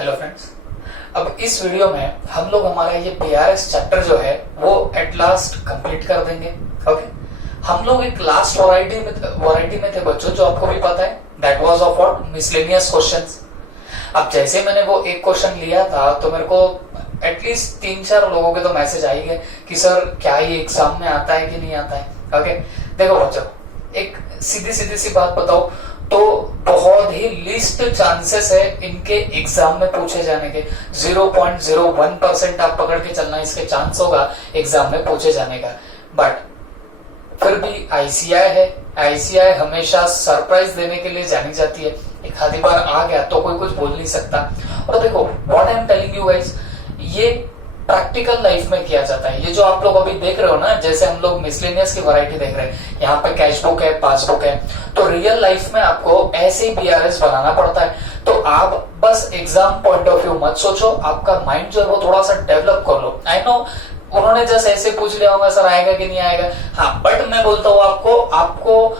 Hello friends. अब इस video में हम लोग हमारा ये PRS चैप्टर जो है वो एट लास्ट कंप्लीट कर देंगे। ओके, हम लोग एक लास्ट वैरायटी में थे बच्चों, जो आपको भी पता है, that was of what, miscellaneous questions. अब जैसे मैंने वो एक क्वेश्चन लिया था तो मेरे को एटलीस्ट 3-4 लोगों के तो मैसेज आई गए कि सर क्या ये एग्जाम में आता है कि नहीं आता है। ओके, देखो बच्चों, एक सीधी सी बात बताओ तो बहुत ही लिस्ट चांसेस है इनके एग्जाम में पूछे जाने के। 0.01% आप पकड़ के चलना, इसके चांस होगा एग्जाम में पूछे जाने का। बट फिर भी ICI है, ICI हमेशा सरप्राइज देने के लिए जानी जाती है। एक आधी बार आ गया तो कोई कुछ बोल नहीं सकता। और देखो what I am telling you guys, ये प्रैक्टिकल लाइफ में किया जाता है। ये जो आप लोग अभी देख रहे हो ना, जैसे हम लोग मिसलेनियस की वैरायटी देख रहे हैं, यहाँ पे कैश बुक है, पासबुक है, तो रियल लाइफ में आपको ऐसे ही PRS बनाना पड़ता है। तो आप बस एग्जाम पॉइंट ऑफ व्यू मत सोचो, आपका माइंड जो है वो थोड़ा सा डेवलप कर लो। आई नो उन्होंने जस्ट ऐसे पूछ लिया होगा सर आएगा कि नहीं आएगा, हाँ, बट मैं बोलता हूँ आपको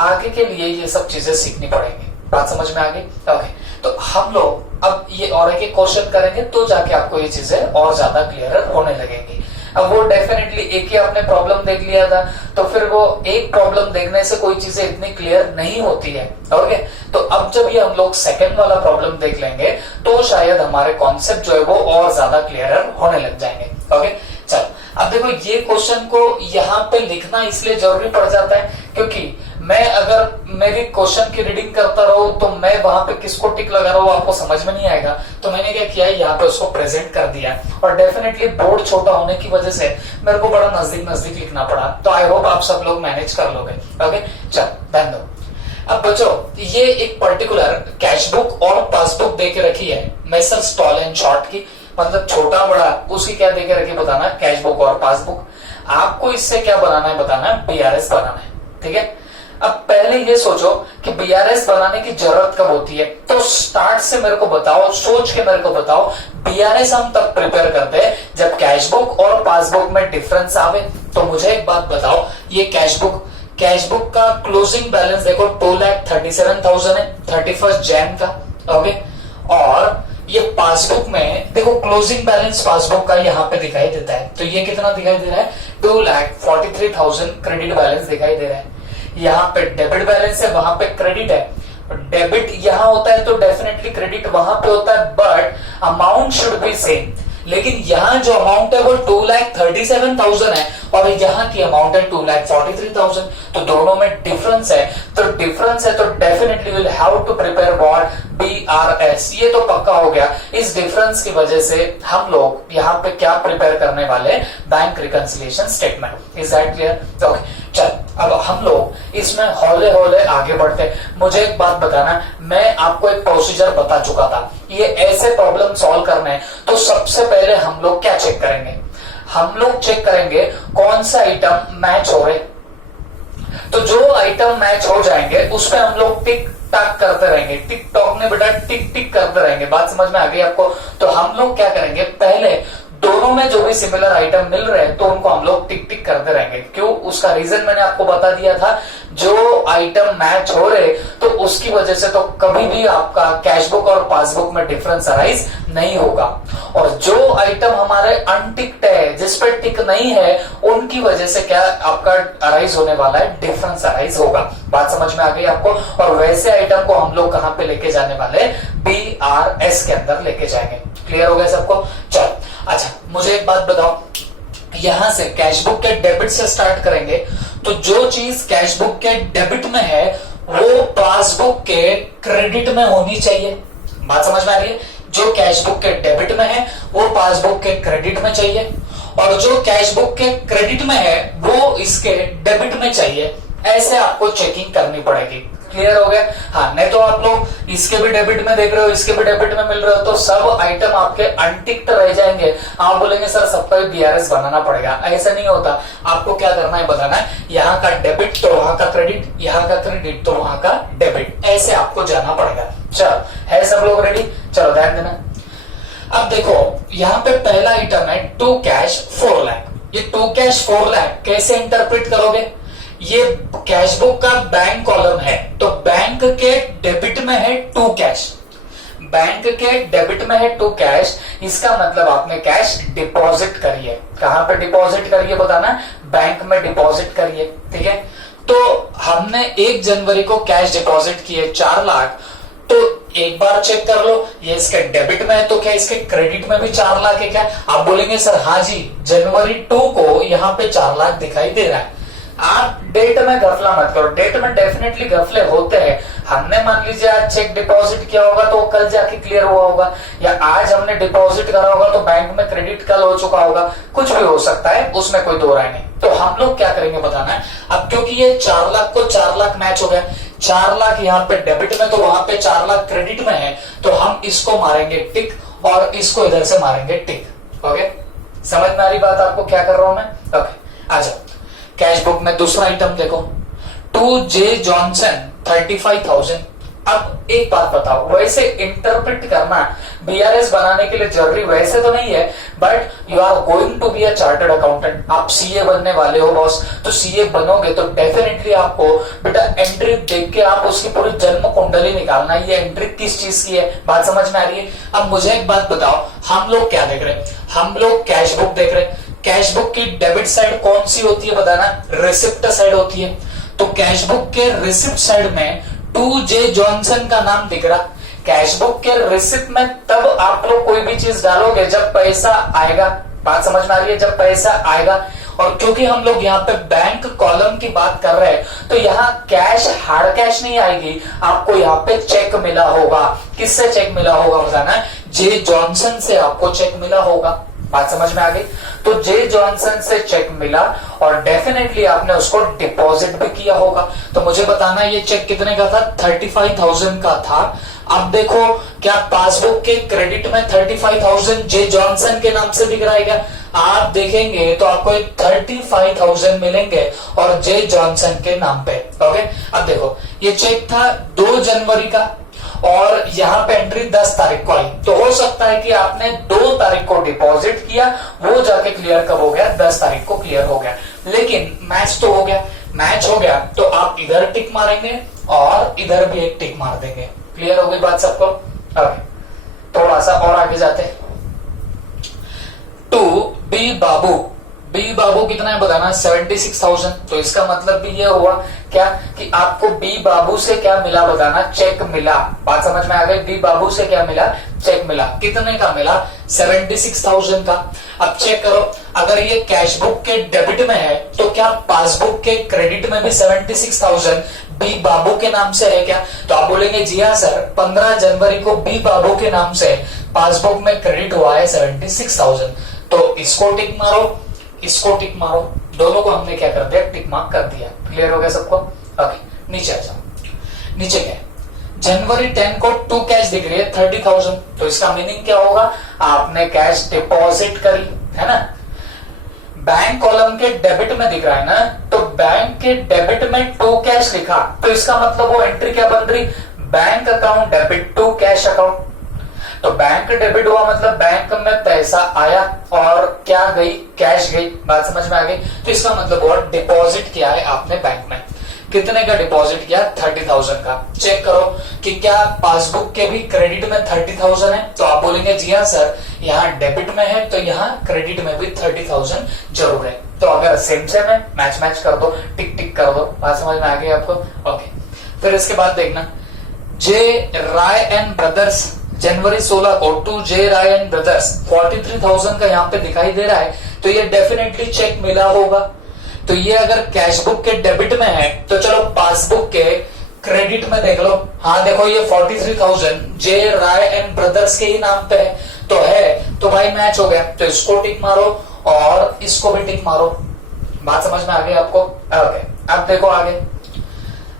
आगे के लिए ये सब चीजें सीखनी पड़ेगी। बात समझ में आ गई? ओके, तो हम लोग अब ये और एक क्वेश्चन करेंगे तो जाके आपको ये चीजें और ज्यादा क्लियर होने लगेंगी। अब वो डेफिनेटली एक ही आपने प्रॉब्लम देख लिया था, तो फिर वो एक प्रॉब्लम देखने से कोई चीजें इतनी क्लियर नहीं होती है। ओके, तो अब जब ये हम लोग सेकंड वाला प्रॉब्लम देख लेंगे तो शायद हमारे कॉन्सेप्ट जो है वो और ज्यादा क्लियर होने लग जाएंगे। ओके, चल अब देखो, ये क्वेश्चन को यहाँ पे लिखना इसलिए जरूरी पड़ जाता है क्योंकि मैं अगर मेरी क्वेश्चन की रीडिंग करता रहूं तो मैं वहां पे किसको टिक लगा रहा हूं आपको समझ में नहीं आएगा। तो मैंने क्या किया, यहाँ पे उसको प्रेजेंट कर दिया। और डेफिनेटली बोर्ड छोटा होने की वजह से मेरे को बड़ा नजदीक लिखना पड़ा। तो आई होप आप सब लोग मैनेज कर लोगे। ओके, चल ध्यान दो। अब बच्चों, ये एक पर्टिकुलर कैश बुक और पासबुक दे के रखी है मैसर्स टॉल एंड शॉर्ट की, मतलब छोटा बड़ा उसकी क्या देके रखी बताना, कैश बुक और पासबुक। आपको इससे क्या बनाना है बताना है, PRS बनाना है। ठीक है, अब पहले ये सोचो कि PRS बनाने की जरूरत कब होती है। तो स्टार्ट से मेरे को बताओ, सोच के मेरे को बताओ, PRS हम तब प्रिपेयर करते हैं जब कैश बुक और पासबुक में डिफरेंस आवे। तो मुझे एक बात बताओ, ये कैश बुक का क्लोजिंग बैलेंस देखो 2,37,000 है 31 जैन का। ओके, और ये पासबुक में देखो क्लोजिंग बैलेंस पासबुक का यहाँ पे दिखाई देता है। तो ये कितना दिखाई दे रहा है, 2,43,000 क्रेडिट बैलेंस दिखाई दे रहा है। यहाँ पे डेबिट बैलेंस है, वहां पे क्रेडिट है। डेबिट यहाँ होता है तो डेफिनेटली क्रेडिट वहां पे होता है, but amount should be same. लेकिन यहाँ जो अमाउंट है वो 2,37,000 है और यहाँ की अमाउंट है 2,43,000। तो दोनों में डिफरेंस है, तो definitely will have to prepare what, PRS। ये तो पक्का हो गया। इस डिफरेंस की वजह से हम लोग यहाँ पे क्या प्रिपेयर करने वाले, bank reconciliation statement. Is that clear? तो चल अब हम लोग इसमें हौले आगे बढ़ते। मुझे एक बात बताना, मैं आपको एक प्रोसीजर बता चुका था, ये ऐसे प्रॉब्लम सॉल्व करने हैं। तो सबसे पहले हम लोग क्या चेक करेंगे, हम लोग चेक करेंगे कौन सा आइटम मैच हो रहे। तो जो आइटम मैच हो जाएंगे उसमें हम लोग टिक टाक करते रहेंगे। टिक टॉक ने बेटा टिक करते रहेंगे। बात समझ में आ गई आपको? तो हम लोग क्या करेंगे, पहले दोनों में जो भी सिमिलर आइटम मिल रहे हैं तो उनको हम लोग टिक करते रहेंगे। क्यों? उसका रीजन मैंने आपको बता दिया था, जो आइटम मैच हो रहे तो उसकी वजह से तो कभी भी आपका कैश बुक और पासबुक में डिफरेंस अराइज नहीं होगा। और जो आइटम हमारे अनटिक्ड है, जिस पर टिक नहीं है, उनकी वजह से क्या आपका अराइज होने वाला है, डिफरेंस अराइज होगा। बात समझ में आ गई आपको? और वैसे आइटम को हम लोग कहां पे लेके जाने वाले, PRS के अंदर लेके जाएंगे। क्लियर हो गया सबको? चल अच्छा, मुझे एक बात बताओ, यहां से कैश बुक के डेबिट से स्टार्ट करेंगे। तो जो चीज कैश बुक के डेबिट में है वो पासबुक के क्रेडिट में होनी चाहिए। बात समझ में आ रही है? जो कैश बुक के डेबिट में है वो पासबुक के क्रेडिट में चाहिए, और जो कैश बुक के क्रेडिट में है वो इसके डेबिट में चाहिए। ऐसे आपको चेकिंग करनी पड़ेगी। क्लियर हो गया? हाँ, नहीं तो आप लोग इसके भी डेबिट में देख रहे हो, इसके भी डेबिट में मिल रहे हो, तो सब आइटम आपके अनटिक्ड रह जाएंगे। आप बोलेंगे सर सबका PRS बनाना पड़ेगा। ऐसा नहीं होता। आपको क्या करना है बताना है, यहाँ का डेबिट तो वहां का क्रेडिट, यहाँ का क्रेडिट तो वहां का डेबिट, ऐसे आपको जाना पड़ेगा। चलो, है सब लोग रेडी? चलो ध्यान देना। अब देखो, यहाँ पे पहला आइटम है 2 कैश 4 लाख। ये 2 कैश 4 लाख कैसे इंटरप्रेट करोगे? ये कैश बुक का बैंक कॉलम है, तो बैंक के डेबिट में है 2 कैश। बैंक के डेबिट में है टू कैश, इसका मतलब आपने कैश डिपॉजिट करी है। कहां पे डिपॉजिट करी है बताना, बैंक में डिपॉजिट करी है, ठीक है। तो हमने 1 जनवरी को कैश डिपॉजिट किए 4 लाख, तो एक बार चेक कर लो, ये इसके डेबिट में है तो क्या इसके क्रेडिट में भी 4 लाख है क्या? आप बोलेंगे सर हाँ जी, जनवरी 2 को यहाँ पे 4 लाख दिखाई दे रहा है। आप डेट में गफला मत करो, डेट में डेफिनेटली गफले होते हैं। हमने मान लीजिए आज चेक डिपॉजिट किया होगा तो कल जाके क्लियर हुआ होगा, या आज हमने डिपॉजिट करा होगा तो बैंक में क्रेडिट कल हो चुका होगा, कुछ भी हो सकता है, उसमें कोई दो राय नहीं। तो हम लोग क्या करेंगे बताना है, अब क्योंकि ये 4 लाख को 4 लाख मैच हो गया, 4 लाख यहाँ पे डेबिट में तो वहां पे 4 लाख क्रेडिट में है, तो हम इसको मारेंगे टिक और इसको इधर से मारेंगे टिक। ओके, समझ में आ रही बात आपको क्या कर रहा हूं मैं? ओके, आ जाओ कैश बुक में दूसरा आइटम देखो, 2J जॉनसन 35,000। अब एक बात बताओ, वैसे इंटरप्रेट करना बीआरएस बनाने के लिए जरूरी वैसे तो नहीं है, but you are going to be a chartered accountant, आप सीए बनने वाले हो बॉस, तो सीए बनोगे तो डेफिनेटली आपको बेटा एंट्री देख के आप उसकी पूरी जन्म कुंडली निकालना, ये एंट्री किस चीज की है, बात समझ में आ रही है? अब मुझे एक बात बताओ, हम लोग क्या देख रहे हैं, हम लोग कैश बुक देख रहे हैं। कैश बुक की डेबिट साइड कौन सी होती है बताना, रिसिप्ट साइड होती है। तो कैश बुक के रिसिप्ट साइड में 2J जॉनसन का नाम दिख रहा। कैश बुक के रिसिप्ट में तब आप लोग कोई भी चीज डालोगे जब पैसा आएगा, बात समझ में आ रही है, जब पैसा आएगा। और क्योंकि हम लोग यहाँ पे बैंक कॉलम की बात कर रहे हैं, तो यहाँ कैश हार्ड कैश नहीं आएगी, आपको यहाँ पे चेक मिला होगा। किससे चेक मिला होगा बताना, जे जॉनसन से आपको चेक मिला होगा, बात समझ में आ गई? तो जे जॉनसन से चेक मिला और डेफिनेटली आपने उसको डिपॉजिट भी किया होगा। तो मुझे बताना ये चेक कितने का था, 35,000 का था। अब देखो क्या पासबुक के क्रेडिट में 35,000 जे जॉनसन के नाम से दिख रहा है क्या? आप देखेंगे तो आपको 35,000 मिलेंगे और जे जॉनसन के नाम पे। ओके, अब देखो ये चेक था 2 जनवरी का और यहाँ पे एंट्री 10 तारीख को आई, तो हो सकता है कि आपने 2 तारीख को डिपॉजिट किया, वो जाके क्लियर कब हो गया, 10 तारीख को क्लियर हो गया। लेकिन मैच तो हो गया, मैच हो गया तो आप इधर टिक मारेंगे और इधर भी एक टिक मार देंगे। क्लियर हो गई बात सबको? अब थोड़ा सा और आगे जाते हैं। 2B बाबू, बी बाबू कितना है बताना, 76,000। तो इसका मतलब भी ये हुआ क्या कि आपको बी बाबू से क्या मिला बताना, चेक मिला। बात समझ में आ गई? बी बाबू से क्या मिला, चेक मिला। कितने का मिला, 76,000 का। अब चेक करो, अगर ये कैश बुक के डेबिट में है तो क्या पासबुक के क्रेडिट में भी 76,000 बी बाबू के नाम से है क्या? तो आप बोलेंगे जी हाँ सर, 15 जनवरी को बी बाबू के नाम से पासबुक में क्रेडिट हुआ है 76,000। तो इसको टिक मारो, इसको टिक मारो, दोनों को हमने क्या कर दिया, टिक मार्क कर दिया। क्लियर हो गया सबको? ओके, नीचे आ जाओ। नीचे क्या है, जनवरी 10 को 2 कैश दिख रही है 30,000। तो इसका मीनिंग क्या होगा, आपने कैश डिपॉजिट करी है ना। बैंक कॉलम के डेबिट में दिख रहा है ना, तो बैंक के डेबिट में 2 कैश लिखा, तो इसका मतलब वो एंट्री क्या बन रही, bank account debit to cash account. तो बैंक डेबिट हुआ मतलब बैंक में पैसा आया और क्या गई, कैश गई। बात समझ में आ गई? तो इसका मतलब हुआ डिपॉजिट किया है आपने बैंक में। कितने का डिपॉजिट किया, 30,000 का। चेक करो कि क्या पासबुक के भी क्रेडिट में 30,000 है। तो आप बोलेंगे जी हाँ सर, यहाँ डेबिट में है तो यहाँ क्रेडिट में भी 30,000 जरूर है। तो अगर सेम सेम है, मैच मैच कर दो, टिक टिक कर दो। बात समझ में आ गई आपको? ओके, फिर इसके बाद देखना, जे राय एंड ब्रदर्स जनवरी 16 को 2J राय एंड ब्रदर्स 43,000 का यहाँ पे दिखाई दे रहा है, तो ये डेफिनेटली चेक मिला होगा। तो ये अगर कैश बुक के डेबिट में है तो चलो पासबुक के क्रेडिट में देख लो। हाँ देखो ये 43,000 जे राय एंड ब्रदर्स के ही नाम पे है, तो भाई मैच हो गया। तो इसको टिक मारो और इसको भी टिक मारो। बात समझ में आ गई आपको? ओके, अब देखो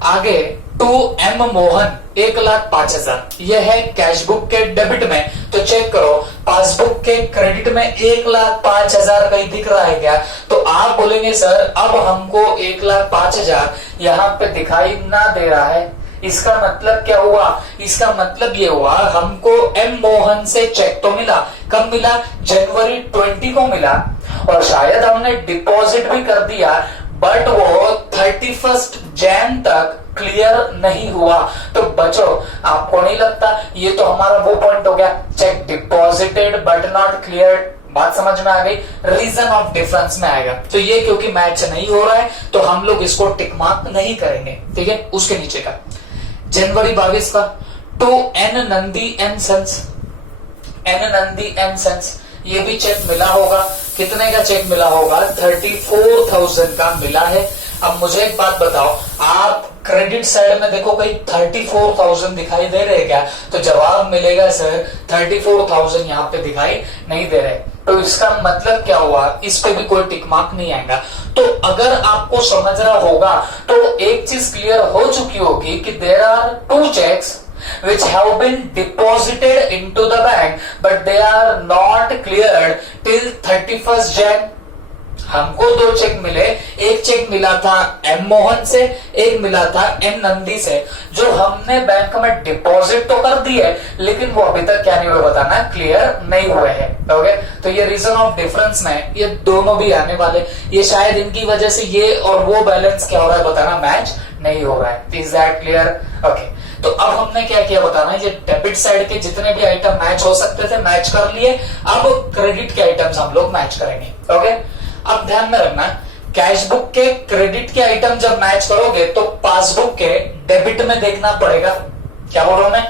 आगे 2M मोहन 1,05,000, यह है कैश बुक के डेबिट में। तो चेक करो पासबुक के क्रेडिट में 1,05,000 कहीं दिख रहा है क्या? तो आप बोलेंगे सर अब हमको 1,05,000 यहाँ पे दिखाई ना दे रहा है, इसका मतलब क्या हुआ? इसका मतलब ये हुआ हमको एम मोहन से चेक तो मिला, कब मिला? जनवरी 20 को मिला, और शायद हमने डिपॉजिट भी कर दिया, बट वो 31 जैन तक क्लियर नहीं हुआ। तो बच्चों आपको नहीं लगता ये तो हमारा वो पॉइंट हो गया, check deposited but not clear. बात समझ में आ गई, रीजन ऑफ डिफरेंस में आएगा। तो ये क्योंकि मैच नहीं हो रहा है तो हम लोग इसको टिक मार्क नहीं करेंगे, ठीक है। उसके नीचे का जनवरी 22 का, to N Nandi and sons, N Nandi and sons, ये भी चेक मिला होगा। कितने का चेक मिला होगा? 34,000 का मिला है। अब मुझे एक बात बताओ, आप क्रेडिट साइड में देखो कहीं 34,000 दिखाई दे रहे क्या? तो जवाब मिलेगा सर 34,000 यहाँ पे दिखाई नहीं दे रहे। तो इसका मतलब क्या हुआ? इस पे भी कोई टिक मार्क नहीं आएगा। तो अगर आपको समझना होगा तो एक चीज क्लियर हो चुकी होगी कि there are two cheques which have been deposited into the bank but they are not cleared till 31st Jan। हमको दो चेक मिले, एक चेक मिला था एम मोहन से, एक मिला था एन नंदी से, जो हमने बैंक में डिपॉजिट तो कर दी है लेकिन वो अभी तक क्या नहीं हुआ बताना, क्लियर नहीं हुए हैं। ओके, तो ये रीजन ऑफ डिफरेंस में ये दोनों भी आने वाले, ये शायद इनकी वजह से ये और वो बैलेंस क्या हो रहा है बताना, मैच नहीं हो रहा है। Is that clear? ओके, तो अब हमने क्या किया बताना, ये डेबिट साइड के जितने भी आइटम मैच हो सकते थे मैच कर लिए। अब क्रेडिट के आइटम्स हम लोग मैच करेंगे। ओके, अब ध्यान में रखना, कैश बुक के क्रेडिट के आइटम जब मैच करोगे तो पासबुक के डेबिट में देखना पड़ेगा। क्या बोल रहा हूं मैं?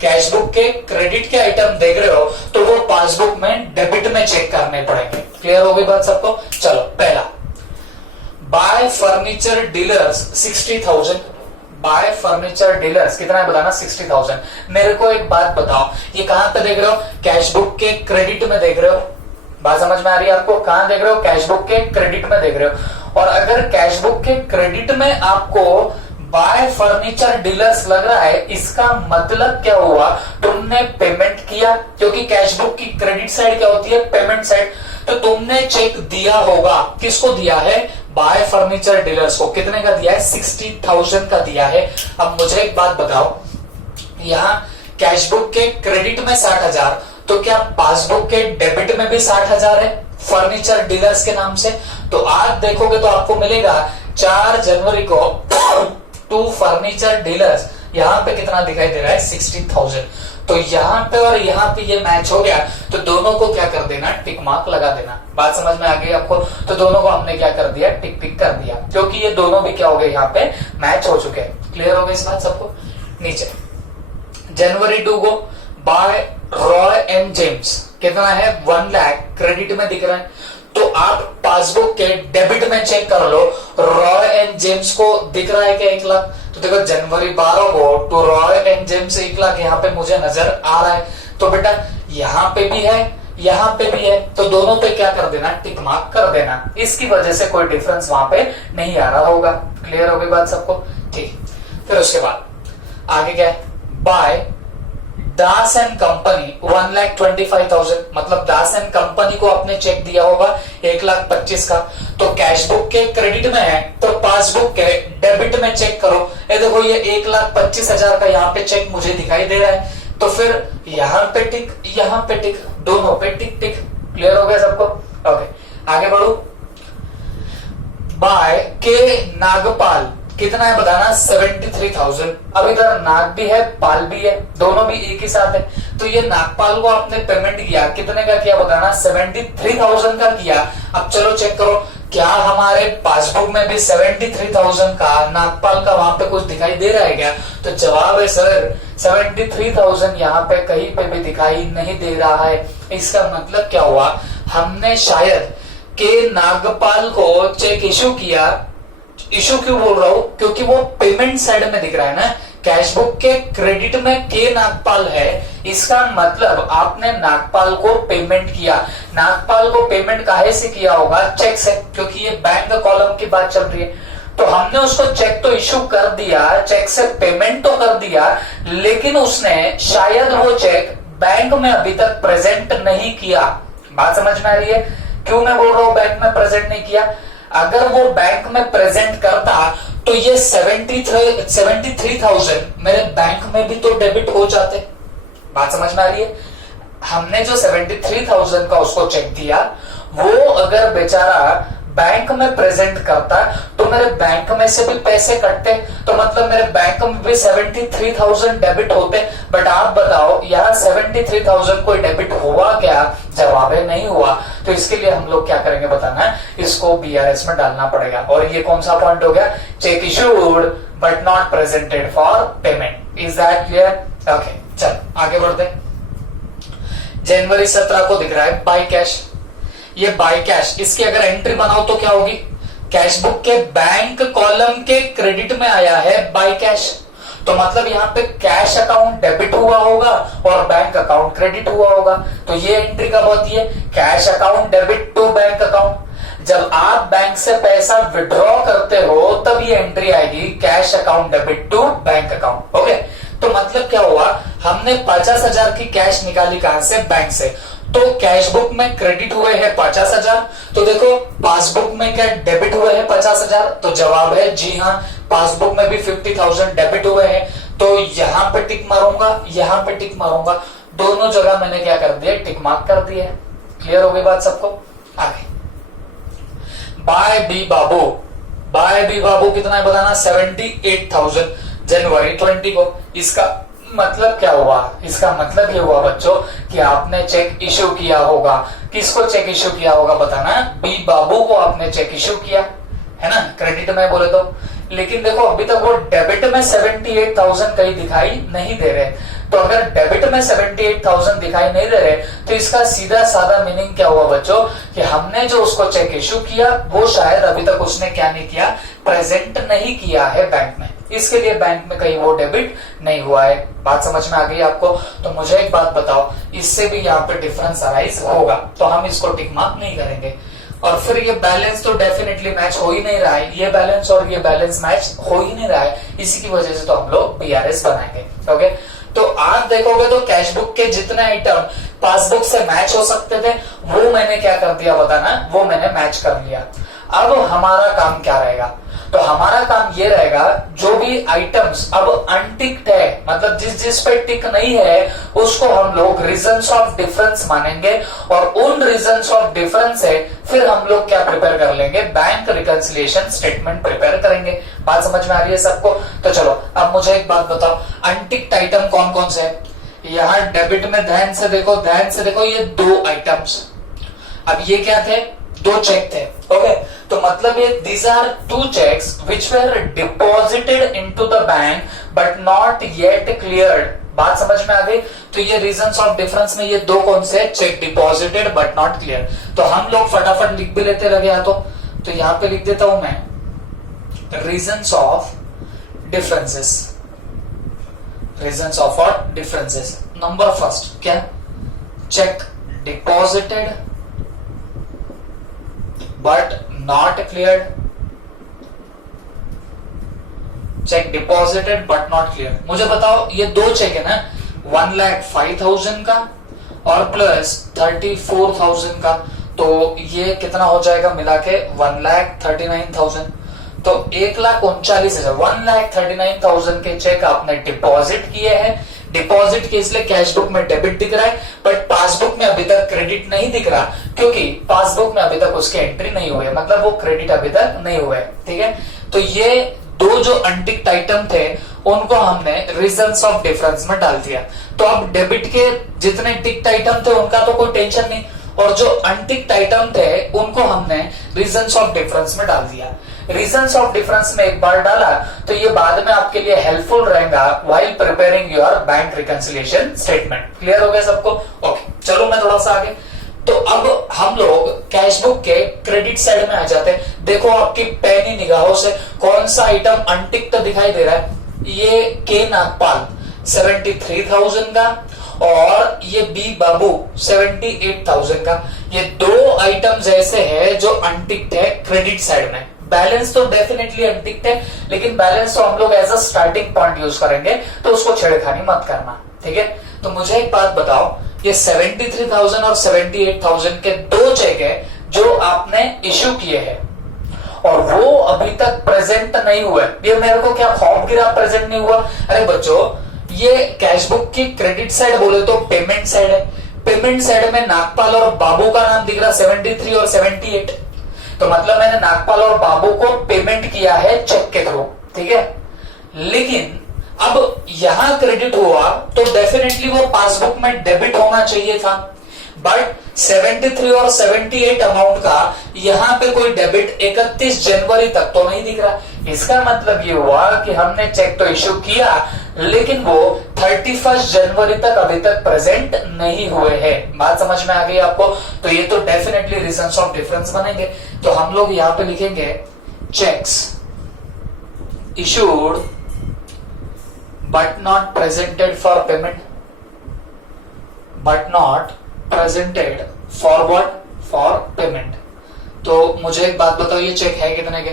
कैश बुक के क्रेडिट के आइटम देख रहे हो तो वो पासबुक में डेबिट में चेक करने पड़ेंगे। क्लियर हो गई बात सबको? चलो, पहला bye furniture dealers 60,000। Bye furniture dealers कितना है बताना, 60,000। मेरे को एक बात बताओ, ये कहां पे देख रहे हो? कैश बुक के क्रेडिट में देख रहे हो? बात समझ में आ रही है आपको? कहां देख रहे हो? कैश बुक के क्रेडिट में देख रहे हो। और अगर कैश बुक के क्रेडिट में आपको बाय फर्नीचर डीलर्स लग रहा है, इसका मतलब क्या हुआ? तुमने पेमेंट किया, क्योंकि कैश बुक की क्रेडिट साइड क्या होती है, पेमेंट साइड। तो तुमने चेक दिया होगा, किसको दिया है? बाय फर्नीचर डीलर्स को। कितने का दिया है? 60,000 का दिया है। अब मुझे एक बात बताओ, यहाँ कैश बुक के क्रेडिट में 60,000, तो क्या पासबुक के डेबिट में भी 60,000 है फर्नीचर डीलर्स के नाम से? तो आज देखोगे तो आपको मिलेगा 4 जनवरी को टू फर्नीचर डीलर्स, यहाँ पे कितना दिखाई दे रहा है? 60,000। तो यहाँ पे और यहाँ पे ये मैच हो गया, तो दोनों को क्या कर देना, टिक मार्क लगा देना। बात समझ में आ गई आपको? तो दोनों को हमने क्या कर दिया, टिक टिक कर दिया, क्योंकि ये दोनों भी क्या हो गए, यहाँ पे मैच हो चुके हैं। क्लियर हो गई इस बात सबको? नीचे जनवरी 2 को बाय रॉय एंड जेम्स, कितना है? 1 लाख क्रेडिट में दिख रहा है। तो आप पासबुक के डेबिट में चेक कर लो, रॉय एंड जेम्स को दिख रहा है क्या 1 लाख? तो देखो जनवरी 12 को to Roy and James 1 lakh यहाँ पे मुझे नजर आ रहा है। तो बेटा यहाँ पे भी है, यहाँ पे भी है, तो दोनों पे क्या कर देना, टिक मार्क कर देना। इसकी वजह से कोई डिफरेंस वहां पे नहीं आ रहा होगा। क्लियर हो गई बात सबको? ठीक। फिर उसके बाद आगे क्या है? बाय दास एंड कंपनी 1,25,000, मतलब दास एंड कंपनी को आपने चेक दिया होगा 1,25,000 का। तो कैश बुक के क्रेडिट में है तो पासबुक के डेबिट में चेक करो। ये देखो ये 1,25,000 का यहाँ पे चेक मुझे दिखाई दे रहा है। तो फिर यहाँ पे टिक, यहाँ पे टिक, दोनों पे टिक टिक। क्लियर हो गया सबको? ओके, आगे बढ़ो। बाय के नागपाल, कितना है बताना, 73,000। अब इधर नाग भी है, पाल भी है, दोनों भी एक ही साथ है। तो ये नागपाल को आपने पेमेंट किया, कितने का किया बताना, 73,000 का किया। अब चलो चेक करो, क्या हमारे पासबुक में भी 73,000 का नागपाल का वहां पे कुछ दिखाई दे रहा है क्या? तो जवाब है सर 73,000 यहाँ पे कहीं पे भी दिखाई नहीं दे रहा है। इसका मतलब क्या हुआ, हमने शायद के नागपाल को चेक इशू किया। इशू क्यों बोल रहा हूं, क्योंकि वो पेमेंट साइड में दिख रहा है ना, कैश बुक के क्रेडिट में के नागपाल है। इसका मतलब आपने नागपाल को पेमेंट किया। नागपाल को पेमेंट काहे से किया होगा, चेक से, क्योंकि ये बैंक कॉलम की बात चल रही है। तो हमने उसको चेक तो इशू कर दिया, चेक से पेमेंट तो कर दिया, लेकिन उसने शायद वो चेक बैंक में अभी तक प्रेजेंट नहीं किया। बात समझ में आ रही है? क्यों मैं बोल रहा हूं बैंक में प्रेजेंट नहीं किया? अगर वो बैंक में प्रेजेंट करता तो ये 73,000 मेरे बैंक में भी तो डेबिट हो जाते। बात समझ में आ रही है? हमने जो 73,000 का उसको चेक दिया, वो अगर बेचारा बैंक में प्रेजेंट करता तो मेरे बैंक में से भी पैसे कटते, तो मतलब मेरे बैंक में भी 73,000 डेबिट होते। बट आप बताओ यहाँ 73,000 कोई डेबिट हुआ क्या? जवाब है नहीं हुआ। तो इसके लिए हम लोग क्या करेंगे बताना है, इसको बीआरएस में डालना पड़ेगा। और ये कौन सा पॉइंट हो गया? Check issued but not presented for payment. Is that clear? Okay, चल आगे बढ़ते। जनवरी 17 को दिख रहा है बाय कैश, ये बाय कैश, इसकी अगर एंट्री बनाओ तो क्या होगी? कैश बुक के बैंक कॉलम के क्रेडिट में आया है बाय कैश, तो मतलब यहाँ पे कैश अकाउंट डेबिट हुआ होगा और बैंक अकाउंट क्रेडिट हुआ होगा। तो ये एंट्री कब होती है? Cash account debit to bank account. जब आप बैंक से पैसा विड्रॉ करते हो तब ये एंट्री आएगी cash account debit to bank account. Okay, तो मतलब क्या हुआ, हमने 50,000 की कैश निकाली कहां से? बैंक से। तो कैश बुक में क्रेडिट हुए हैं 50,000, तो देखो पासबुक में क्या डेबिट हुए हैं 50,000? तो जवाब है जी हाँ, पासबुक में भी 50,000 डेबिट हुए हैं। तो यहां पे टिक मारूंगा, यहां पे टिक मारूंगा, दोनों जगह मैंने क्या कर दिया? टिक मार्क कर दिया। क्लियर हो गई बात सबको? आगे बाय बी बाबू, बाय बी बाबू कितना है बताना? 78,000 जनवरी 20 को। इसका मतलब क्या हुआ? इसका मतलब ये हुआ बच्चों कि आपने चेक इश्यू किया होगा। किसको चेक इश्यू किया होगा बताना? बी बाबू को आपने चेक इश्यू किया है ना, क्रेडिट में बोले तो। लेकिन देखो अभी तक वो डेबिट में 78,000 कहीं दिखाई नहीं दे रहे। तो अगर डेबिट में 78,000 दिखाई नहीं दे रहे तो इसका सीधा साधा मीनिंग क्या हुआ बच्चों कि हमने जो उसको चेक इश्यू किया वो शायद अभी तक उसने क्या नहीं किया? प्रेजेंट नहीं किया है बैंक में। इसके लिए बैंक में कहीं वो डेबिट नहीं हुआ है। बात समझ में आ गई आपको? तो मुझे एक बात बताओ, इससे भी यहाँ पे डिफरेंस अराइज होगा तो हम इसको टिक मार्क नहीं करेंगे। और फिर ये बैलेंस तो डेफिनेटली मैच हो ही नहीं रहा है, ये बैलेंस और ये बैलेंस मैच हो ही नहीं रहा है, इसी की वजह से तो हम लोग बीआरएस बनाएंगे। ओके, तो आप देखोगे तो कैश बुक के जितने आइटम पासबुक से मैच हो सकते थे वो मैंने क्या कर दिया बताना? वो मैंने मैच कर लिया। अब हमारा काम क्या रहेगा? तो हमारा काम ये रहेगा जो भी आइटम्स अब अनटिक्ड है, मतलब जिस पे टिक नहीं है उसको हम लोग रीजंस ऑफ डिफरेंस मानेंगे और उन रीजंस ऑफ डिफरेंस से फिर हम लोग क्या प्रिपेयर कर लेंगे? बैंक रिकंसिलिएशन स्टेटमेंट प्रिपेयर करेंगे। बात समझ में आ रही है सबको? तो चलो अब मुझे एक बात बताओ, अनटिक्ड आइटम कौन कौन से है? यहाँ डेबिट में ध्यान से देखो, ध्यान से देखो, ये 2 आइटम्स। अब ये क्या थे? 2 चेक थे। ओके, तो मतलब ये these are 2 checks which were deposited into the bank but not yet cleared। बात समझ में आ गई? तो ये रीजंस ऑफ डिफरेंस में ये 2 कौन से? Check deposited but not clear. तो हम लोग फटाफट लिख भी लेते लगे। तो यहां पे लिख देता हूं मैं reasons of differences. Reasons of what? Differences. Number first क्या? Cheque deposited but not cleared. Cheque deposited but not clear. मुझे बताओ ये 2 चेक है ना, 1,05,000 का और प्लस 34,000 का, तो ये कितना हो जाएगा मिला के? 1,39,000। तो 1,39,000 1,39,000 के चेक आपने डिपॉजिट किए हैं। डिपॉजिट के इसलिए कैश बुक में डेबिट दिख रहा है बट पासबुक में अभी तक क्रेडिट नहीं दिख रहा क्योंकि पासबुक में अभी तक उसके एंट्री नहीं हुए, मतलब वो क्रेडिट अभी तक नहीं हुए। ठीक है, तो ये 2 जो अनटिक्ड आइटम थे उनको हमने रीजंस ऑफ डिफरेंस में डाल दिया। तो अब डेबिट के जितने टिक्ड आइटम थे उनका तो कोई टेंशन नहीं, और जो अनटिक्ड आइटम थे उनको हमने रीजंस ऑफ डिफरेंस में डाल दिया। रीजंस ऑफ डिफरेंस में एक बार डाला तो ये बाद में आपके लिए हेल्पफुल रहेगा while preparing your bank reconciliation statement. Clear हो गया सबको? ओके, चलो मैं थोड़ा सा आगे। तो अब हम लोग कैश बुक के क्रेडिट साइड में आ जाते हैं। देखो आपकी पैनी निगाहों से कौन सा आइटम अनटिक्ड दिखाई दे रहा है? ये के नागपाल 73,000 का और ये बी बाबू 78,000 का। ये 2 आइटम्स ऐसे हैं जो अनटिक्ड है क्रेडिट साइड में। बैलेंस तो डेफिनेटली अनटिक्ड है लेकिन बैलेंस तो हम लोग as a starting point use करेंगे, तो उसको छेड़खानी मत करना। ठीक है, तो मुझे एक बात बताओ, ये 73,000 और 78,000 के 2 चेक है जो आपने इश्यू किए हैं और वो अभी तक प्रेजेंट नहीं हुए। ये मेरे को क्या खौफ गिरा प्रेजेंट नहीं हुआ? अरे बच्चों, ये कैश बुक की क्रेडिट साइड बोले तो पेमेंट साइड है। पेमेंट साइड में नागपाल और बाबू का नाम दिख रहा 73 और 78। तो तो मतलब मैंने नागपाल और बाबू को पेमेंट किया है चेक के थ्रू, ठीक है। लेकिन अब यहां क्रेडिट हुआ तो डेफिनेटली वो पासबुक में डेबिट होना चाहिए था, बट 73 और 78 अमाउंट का यहां पे कोई डेबिट 31 जनवरी तक तो नहीं दिख रहा। इसका मतलब ये हुआ कि हमने चेक तो इश्यू किया लेकिन वो 31 जनवरी तक अभी तक प्रेजेंट नहीं हुए हैं। बात समझ में आ गई आपको? तो ये तो डेफिनेटली रीजंस ऑफ डिफरेंस बनेंगे। तो हम लोग यहां पे लिखेंगे checks issued but not presented for payment, but not presented for what? For payment. तो मुझे एक बात बताओ, ये चेक है कितने के?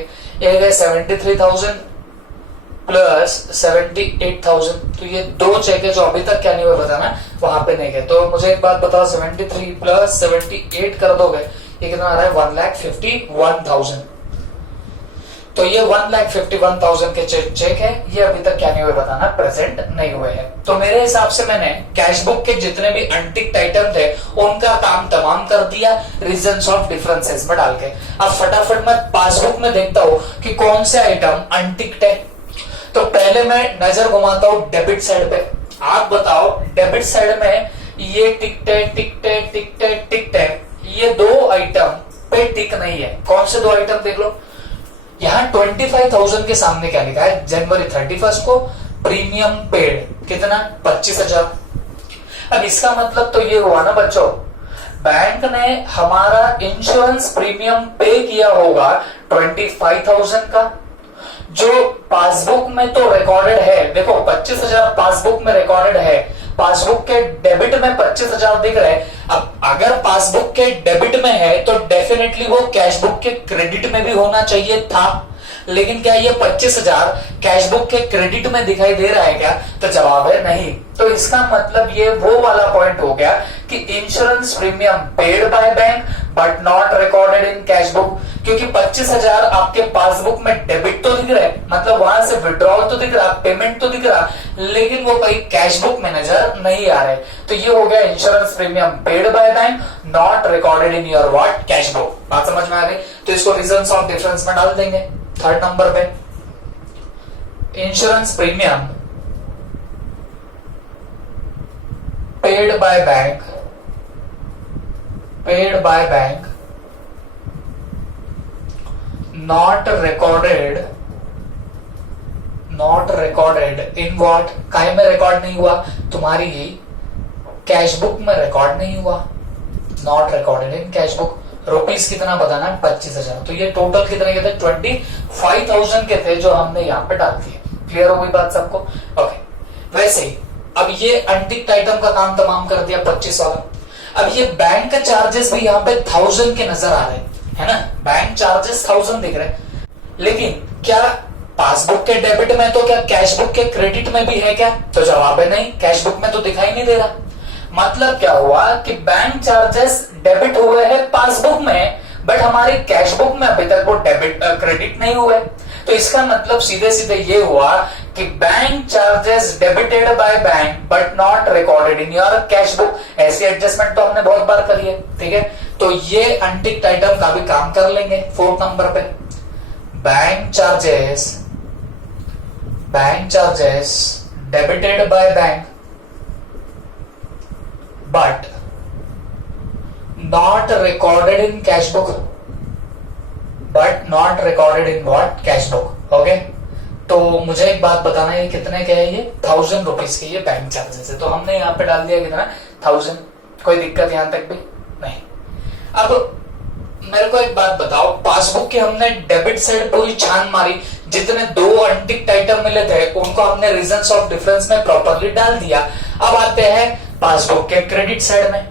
एक है 73,000 प्लस 78,000, तो ये दो चेक है जो अभी तक क्या नहीं हुआ बताना, वहां पे नहीं गए। तो मुझे एक बात बताओ, 73 प्लस 78 कर दोगे, ये कितना आ रहा है? 1,51,000। तो ये 1,51,000 के चेक है, ये अभी तक क्या नहीं हुए बताना, प्रेजेंट नहीं हुए हैं। तो मेरे हिसाब से मैंने कैश बुक के जितने भी अनटिक्ड आइटम थे उनका काम तमाम कर दिया रीजंस ऑफ डिफरेंसेस में डाल के। अब फटाफट मैं पासबुक में देखता हूं कि कौन से आइटम अनटिक्ड है। तो पहले मैं नजर घुमाता हूं डेबिट साइड पे। आप बताओ डेबिट साइड में ये टिकट है, टिकट है, टिकट है, टिकट है, ये दो आइटम पे टिक नहीं है। कौन से दो आइटम देख लो, यहां 25,000 के सामने क्या लिखा है? जनवरी 31 को प्रीमियम पेड कितना? 25,000। अब इसका मतलब तो ये हुआ ना बच्चों, बैंक ने हमारा इंश्योरेंस प्रीमियम पे किया होगा 25,000 का, जो पासबुक में तो रिकॉर्डेड है। देखो 25,000 पासबुक में रिकॉर्डेड है, पासबुक के डेबिट में 25,000 दिख रहे हैं। अब अगर पासबुक के डेबिट में है तो डेफिनेटली वो कैश बुक के क्रेडिट में भी होना चाहिए था, लेकिन क्या ये 25,000 कैश बुक के क्रेडिट में दिखाई दे रहा है क्या? तो जवाब है नहीं। तो इसका मतलब ये वो वाला पॉइंट हो गया कि insurance premium paid by bank but not recorded in cash book, क्योंकि 25,000 आपके पासबुक में डेबिट तो दिख रहा है, मतलब वहां से विड्रॉल तो दिख रहा, पेमेंट तो दिख रहा, लेकिन वो कहीं कैश बुक में नजर नहीं आ रहे। तो ये हो गया insurance premium paid by bank not recorded in your what? Cash book. बात समझ में आ गई? तो इसको रीजंस ऑफ डिफरेंस में डाल देंगे थर्ड नंबर पे। Insurance premium paid by bank, paid by bank not recorded, not recorded in what? काहे में रिकॉर्ड नहीं हुआ? तुम्हारी कैश बुक में रिकॉर्ड नहीं हुआ, not recorded in cash book. Rupees कितना बताना है? 25,000। तो ये टोटल कितने के थे? 25,000 के थे जो हमने यहाँ पे डाल दिए। क्लियर हो गई बात सबको? ओके। वैसे ही अब ये अनटिक्ड आइटम का काम तमाम कर दिया 25 वाला। अब ये बैंक के चार्जेस भी यहाँ पे 1000 के नजर आ रहे हैं, है ना? बैंक चार्जेस 1000 दिख रहे हैं, लेकिन क्या पासबुक के डेबिट में तो क्या कैश बुक के क्रेडिट में भी है क्या? तो जवाब है नहीं, कैश बुक में तो दिखाई नहीं दे रहा। मतलब क्या हुआ कि बैंक चार्जेस डेबिट हुए हैं पासबुक में, बट हमारी कैश बुक में अभी तक वो डेबिट क्रेडिट नहीं हुए। तो इसका मतलब सीधे सीधे ये हुआ कि bank charges debited by bank but not recorded in your cash book. ऐसी एडजस्टमेंट तो हमने बहुत बार करी है, ठीक है। तो ये अनटिक्ड आइटम का भी काम कर लेंगे फोर्थ नंबर पे। Bank charges debited by bank but not recorded in cash book, but not recorded in what? Cash book. Okay. तो मुझे एक बात बताना, ये कितने के है? ये 1000 रुपीज के ये बैंक चार्जेस है। तो हमने यहाँ पे डाल दिया कितना? 1000। कोई दिक्कत यहां तक भी नहीं। अब मेरे को एक बात बताओ, पासबुक के हमने डेबिट साइड पूरी छान मारी, जितने दो अनटिक्ड आइटम मिले थे उनको हमने रीजंस ऑफ डिफरेंस में प्रॉपरली डाल दिया। अब आते हैं पासबुक के क्रेडिट साइड में।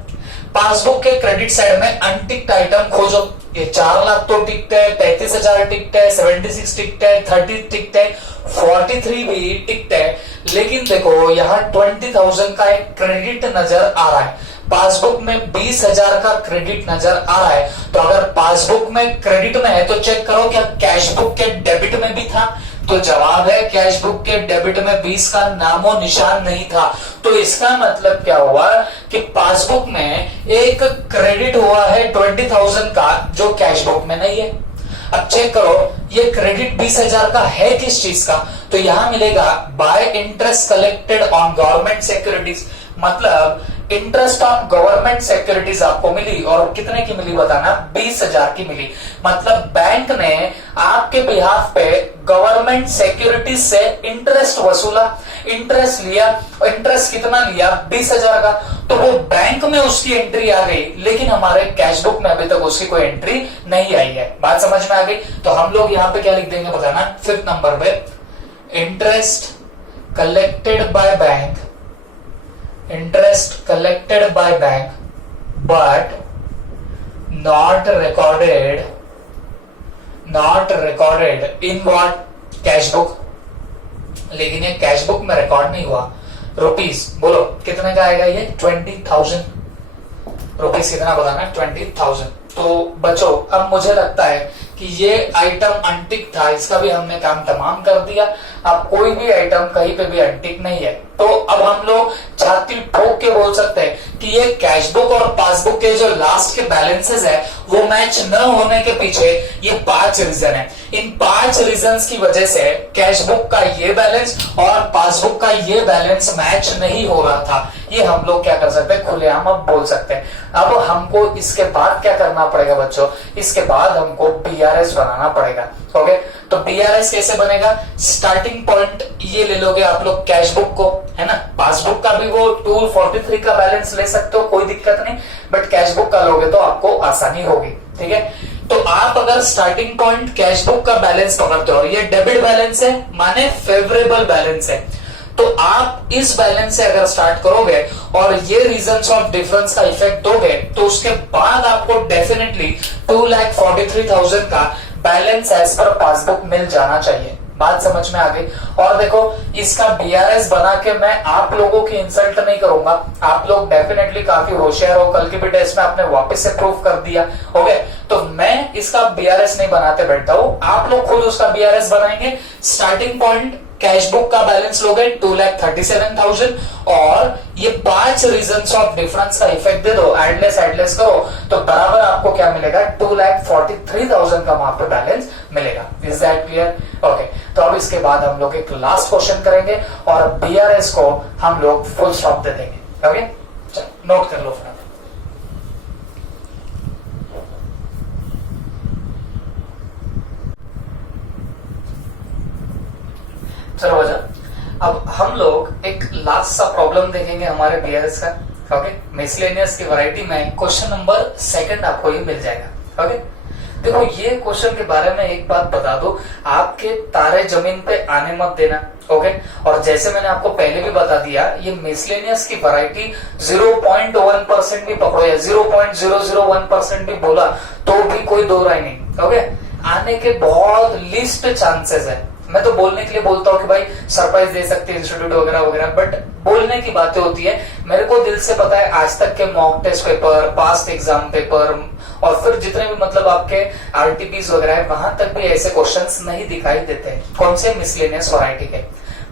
पासबुक के क्रेडिट साइड में अनटिक्ड आइटम खोजो। ये 4 लाख तो टिकट है, 35,000 टिकट है, 76 टिकट है, 30 टिकट है, 43 भी टिकट है, लेकिन देखो यहाँ 20,000 का एक क्रेडिट नजर आ रहा है। पासबुक में 20,000 का क्रेडिट नजर आ रहा है। तो अगर पासबुक में क्रेडिट में है तो चेक करो क्या कैश बुक के डेबिट में भी था? तो जवाब है कैश बुक के डेबिट में 20 का नामो निशान नहीं था। तो इसका मतलब क्या हुआ कि पासबुक में एक क्रेडिट हुआ है 20,000 का जो कैश बुक में नहीं है। अब चेक करो ये क्रेडिट 20,000 का है किस चीज का, तो यहां मिलेगा bye interest collected on government securities, मतलब इंटरेस्ट ऑन गवर्नमेंट सिक्योरिटीज आपको मिली, और कितने की मिली बताना, 20,000 की मिली। मतलब बैंक ने आपके बिहाफ पे गवर्नमेंट सिक्योरिटीज से इंटरेस्ट वसूला, इंटरेस्ट लिया, इंटरेस्ट कितना लिया, 20,000 का, तो वो बैंक में उसकी एंट्री आ गई, लेकिन हमारे कैश बुक में अभी तक उसकी कोई एंट्री नहीं आई है। बात समझ में आ गई? तो हम लोग यहां पे क्या लिख देंगे बताना, 5th नंबर पे, interest collected by bank, interest collected by bank but not recorded in what, cash book, लेकिन ये कैश बुक में रिकॉर्ड नहीं हुआ। रुपीस बोलो कितने का आएगा ये, 20,000 रुपीस, कितना बताना, 20,000। तो बच्चों अब मुझे लगता है कि ये आइटम अनटिक था, इसका भी हमने काम तमाम कर दिया। अब कोई भी आइटम कहीं पे भी अनटिक नहीं है, तो अब हम लोग छाती ठोक के बोल सकते हैं कि ये कैश बुक और पासबुक के जो लास्ट के बैलेंसेस है वो मैच न होने के पीछे ये 5 रीजन है। इन 5 रीजंस की वजह से कैश बुक का ये बैलेंस और पासबुक का ये बैलेंस मैच नहीं हो रहा था। ये हम लोग क्या कर सकते हैं, खुलेआम अब बोल सकते हैं। अब हमको इसके बाद क्या करना पड़ेगा बच्चों, इसके बाद हमको बीआरएस बनाना पड़ेगा। ओके, तो बीआरएस कैसे बनेगा, स्टार्टिंग पॉइंट ये ले लोगे आप लोग कैश बुक को, है ना, पासबुक का भी वो 243 का बैलेंस ले सकते हो, कोई दिक्कत नहीं, बट कैश बुक का लोगे तो आपको आसानी होगी। ठीक है, तो आप अगर स्टार्टिंग पॉइंट कैश बुक का बैलेंस पकड़ते हो, ये डेबिट बैलेंस है माने फेवरेबल बैलेंस है, तो आप इस बैलेंस से अगर स्टार्ट करोगे और ये रीजंस ऑफ डिफरेंस का इफेक्ट दोगे, तो उसके बाद आपको डेफिनेटली 2,43,000 का बैलेंस एज पर पासबुक मिल जाना चाहिए। बात समझ में आ गई? और देखो इसका बीआरएस बना के मैं आप लोगों की इंसल्ट नहीं करूंगा, आप लोग डेफिनेटली काफी होशियार हो, कल की भी टेस्ट में आपने वापस से प्रूफ कर दिया। ओके, तो मैं इसका बीआरएस नहीं बनाते बैठता हूं, आप लोग खुद उसका बीआरएस बनाएंगे। स्टार्टिंग पॉइंट कैश बुक का बैलेंस लोगे 2,37,000 और ये 5 रीजंस ऑफ डिफरेंस का इफेक्ट दे दो, एडलेस करो, तो बराबर आपको क्या मिलेगा, 2,43,000 का वहां पे बैलेंस मिलेगा। Is that clear? ओके, तो अब इसके बाद हम लोग एक लास्ट क्वेश्चन करेंगे और बीआरएस को हम लोग फुल स्टॉप दे देंगे। ओके, चलो नोट कर लो फटाफट। चलो बजा, अब हम लोग एक लास्ट सा प्रॉब्लम देखेंगे हमारे बीआरएस का। ओके, मिसलेनियस की वैरायटी में क्वेश्चन नंबर 2 आपको ये मिल जाएगा। ओके, देखो ये क्वेश्चन के बारे में एक बात बता दो, आपके तारे जमीन पे आने मत देना। ओके, और जैसे मैंने आपको पहले भी बता दिया, ये मिसलेनियस की वैरायटी 0.1% भी पकड़ो या 0.001% भी बोला तो भी कोई दो राय नहीं। ओके, आने के बहुत लिस्ट चांसेस है। मैं तो बोलने के लिए बोलता हूँ कि भाई सरप्राइज दे सकते हैं इंस्टीट्यूट वगैरह वगैरह, बट बोलने की बातें होती है। मेरे को दिल से पता है आज तक के mock test paper, past exam paper और फिर जितने भी मतलब आपके आरटीपीस वगैरह है, वहां तक भी ऐसे क्वेश्चंस नहीं दिखाई देते हैं कौन से मिसलेनियस वैरायटी के।